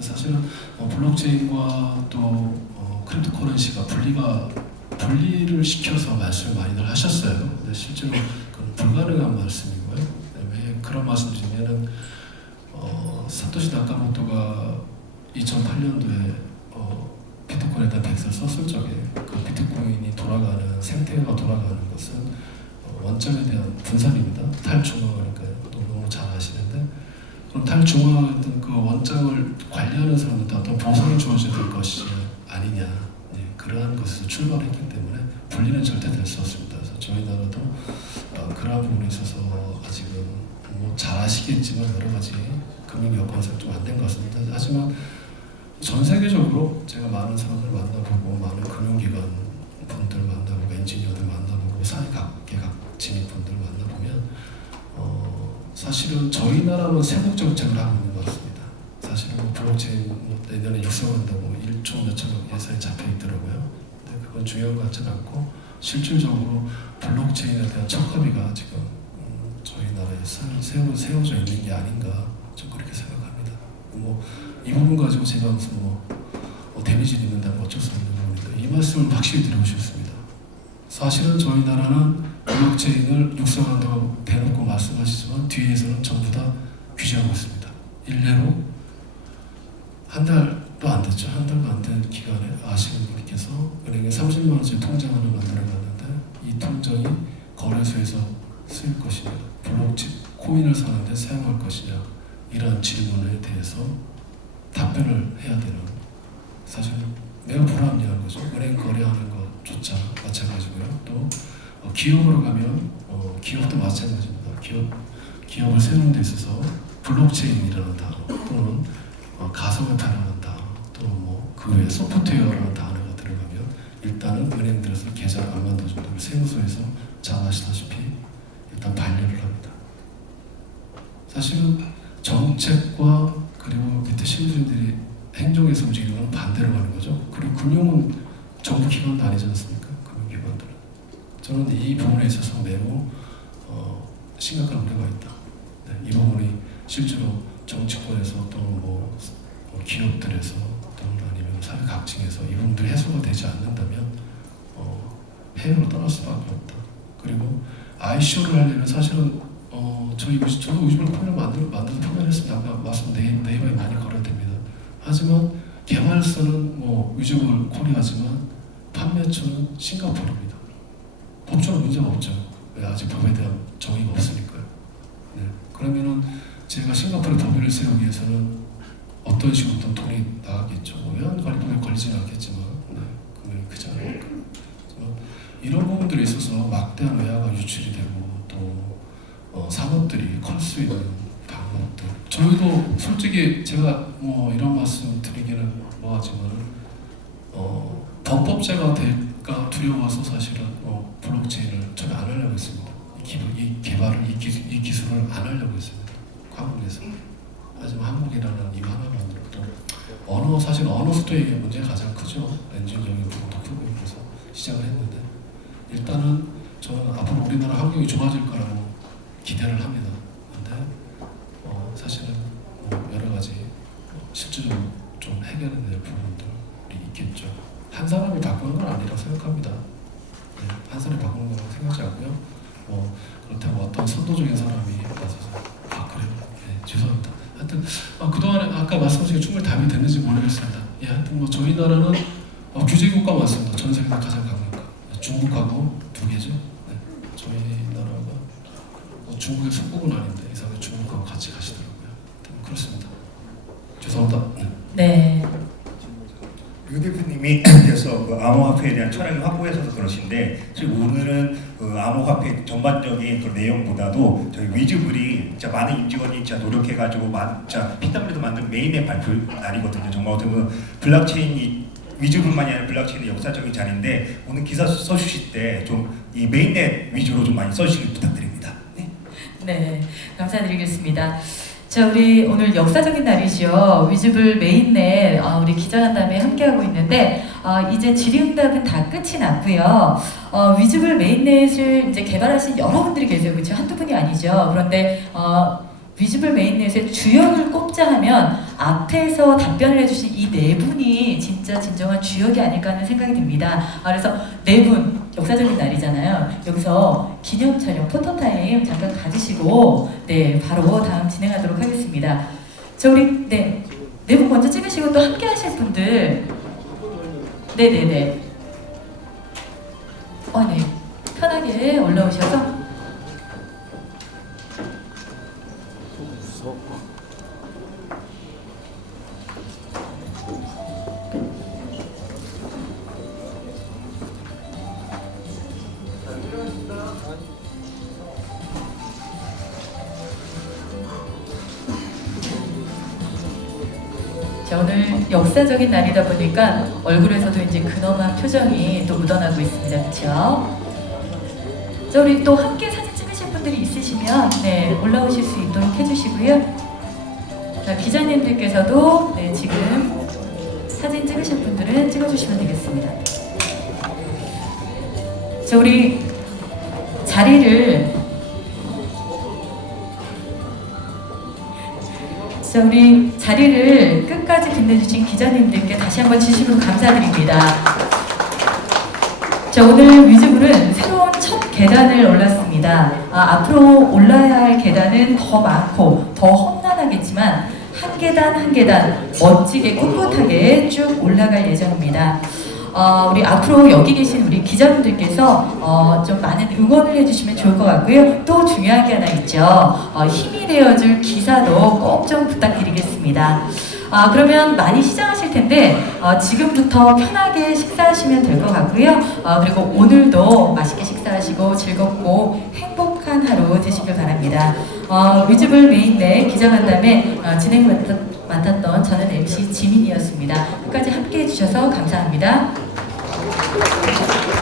사실은 블록체인과 또 크립토 커런시가 분리를 시켜서 말씀을 많이들 하셨어요. 근데 실제로 그건 불가능한 말씀이고요. 왜 그런 말씀드리면은 사토시 나카모토가 2008년도에 비트코인에 대한 백서를 썼을 적에 그 비트코인이 돌아가는 생태계가 돌아가는 것은 원점에 대한 분산입니다. 탈중앙화니까요. 너무 잘 아시는데 그럼 탈중앙화였던 그 원장을 관리하는 사람한테 어떤 보상이 주어져야 될 것이 아니냐 그러한 것에서 출발했기 때문에 분리는 절대 될 수 없습니다. 그래서 저희 나라도 그러한 부분에 있어서 아직은 뭐 잘 아시겠지만 여러 가지 금융 여건상 좀 안 된 것 같습니다. 하지만 전 세계적으로 제가 많은 사람들 만나보고 많은 금융기관 분들 만나보고 엔지니어들 만나보고 사회각계 진입분들 만나보면 사실은 저희 나라는 세국 정책을 하고 있는 것 같습니다. 사실은 뭐 블록체인 내년에 육성한다고 1조 몇천억 예산이 잡혀 있더라고요. 근데 그건 중요한 것 같지는 않고 실질적으로 블록체인에 대한 척허비가 지금 저희 나라에 세워져 있는 게 아닌가 좀 그렇게 생각합니다. 뭐 이 부분 가지고 제가 무슨 데미지를 입는다면 어쩔 수 없는 부분인데 이 말씀을 확실히 드리고 싶습니다. 사실은 저희 나라는 블록체인을 육성한다고 대놓고 말씀하시지만 뒤에서는 전부 다 규제하고 있습니다. 일례로 한 달도 안 됐죠. 한 달도 안 된 기간에 아시는 분께서 은행에 30만 원짜리 통장 하나 만들어놨는데 이 통장이 거래소에서 쓰일 것이냐, 블록체인 코인을 사는데 사용할 것이냐 이러한 질문에 대해서 답변을 해야 되는 사실 매우 불합리한 거죠. 은행 거래하는 것조차 마찬가지고요. 또 기업으로 가면 기업도 마찬가지입니다. 기업을 세우는 데 있어서 블록체인이라는 단어 또는 가상화폐라는 단어 또 뭐 그 외에 소프트웨어라는 단어가 들어가면 일단은 은행들에서 계좌를 안 만들어준다고 세무서에서 잘 아시다시피 일단 반려를 합니다. 사실은 정책과 그리고 밑에 신분들이 행정에서 움직이는 건 반대로 가는 거죠. 그리고 금융은 정부 기관도 아니지 않습니까? 금융기관들은. 저는 이 부분에 있어서 매우 심각한 우려가 있다. 네, 이 부분이 실제로 정치권에서 또 뭐 기업들에서 또는 아니면 사회 각층에서 이 부분들이 해소가 되지 않는다면 해외로 떠날 수밖에 없다. 그리고 ICO를 하려면 사실은 저도 우즈블 코인을 만들어서 판매했습니다. 아까 말씀 네이버에 많이 거래됩니다. 하지만 개발사는 뭐 우즈블 코리아지만 판매처는 싱가포르입니다. 법적으로 문제가 없죠. 왜 아직 법에 대한 정의가 없으니까요. 네. 그러면은 제가 싱가포르 법인을 세우기 위해서는 어떤 식으로든 돈이 나가겠죠. 뭐 외환관리법에 걸리지는 않겠지만 금액이 크지 않으니까. 이런 부분들에 있어서 막대한 외화가 유출이 되고 또 산업들이 클 수 있는 방법들. 저희도 솔직히 제가 뭐 이런 말씀 드리기는 뭐하지만 범법자가 될까 두려워서 사실은 블록체인을 저는 안 하려고 했습니다. 이 개발을 이 기술을 안 하려고 했습니다. 한국에서. 하지만 한국이라는 이 하나만으로도 사실 언어 수도의 문제가 가장 크죠. 엔진적인 부분도 크고 그래서 시작을 했는데 일단은 저는 앞으로 우리나라 환경이 좋아질 거라고 기대를 합니다. 근데 사실은 여러 가지 실질적으로 좀 해결해야 될 부분들이 있겠죠. 한 사람이 바꾸는 건 아니라고 생각합니다. 네, 한 사람이 바꾸는 거라고 생각하지 않고요. 그렇다고 어떤 선도적인 사람이 나서서 그래요? 네, 죄송합니다. 하여튼 그동안에 아까 말씀하신 게 충분히 답이 됐는지 모르겠습니다. 예, 하여튼 저희 나라는 규제 국가 맞습니다. 전 세계에서 가장 강국가. 중국하고 두 개죠. 네, 저희 나라가 중국의 속국은 아닌데 이상하게 중국하고 같이 가시더라고요. 그렇습니다. 죄송합니다. 네. 유 대표님이 그래서 그 암호화폐에 대한 철학을 확보해서 그러신데 지금 오늘은 그 암호화폐 전반적인 그 내용보다도 저희 위즈블이 진짜 많은 임직원이 진짜 노력해가지고 진짜 피땀 흘려서 만든 메인의 발표 날이거든요. 정말 어떻게 보면 블록체인이 위즈블만이 아니라 블록체인의 역사적인 자리인데 오늘 기사 써주실 때 좀 이 메인넷 위주로 좀 많이 써주시길 부탁드립니다. 네. 네, 감사드리겠습니다. 자, 우리 오늘 역사적인 날이죠. 위즈블 메인넷 우리 기자간담회 함께하고 있는데 이제 질의응답은 다 끝이 났고요. 위즈블 메인넷을 이제 개발하신 여러분들이 계세요. 그렇죠? 한두 분이 아니죠. 그런데 위즈블 메인넷의 주역을 꼽자 하면 앞에서 답변을 해주신 이 네 분이 진짜 진정한 주역이 아닐까 하는 생각이 듭니다. 그래서 네 분, 역사적인 날이잖아요. 여기서 기념 촬영, 포토타임 잠깐 가지시고 네, 바로 다음 진행하도록 하겠습니다. 자, 우리 네 분 먼저 찍으시고 또 함께 하실 분들 네네네 네. 편하게 올라오셔서 자, 오늘 역사적인 날이다 보니까 얼굴에서도 이제 근엄한 표정이 또 묻어나고 있습니다. 그렇죠? 자, 우리 또 함께 사진 찍으실 분들이 있으시면 네, 올라오실 수 있도록 해주시고요. 자, 기자님들께서도 네, 지금 사진 찍으실 분들은 찍어주시면 되겠습니다. 자, 우리 자리를 끝까지 빛내주신 기자님들께 다시 한번 진심으로 감사드립니다. 자, 오늘 위즈블은 새로운 첫 계단을 올랐습니다. 앞으로 올라야 할 계단은 더 많고 더 험난하겠지만 한 계단 한 계단 멋지게 꿋꿋하게 쭉 올라갈 예정입니다. 우리 앞으로 여기 계신 우리 기자분들께서 좀 많은 응원을 해주시면 좋을 것 같고요. 또 중요한 게 하나 있죠. 힘이 되어줄 기사도 꼭 좀 부탁드리겠습니다. 그러면 많이 시장하실 텐데 지금부터 편하게 식사하시면 될 것 같고요. 그리고 오늘도 맛있게 식사하시고 즐겁고 행복한 하루 되시길 바랍니다. 위즈블 메인넷 기자간담회 진행 맡았던 저는 MC 지민이었습니다. 끝까지 함께 해주셔서 감사합니다.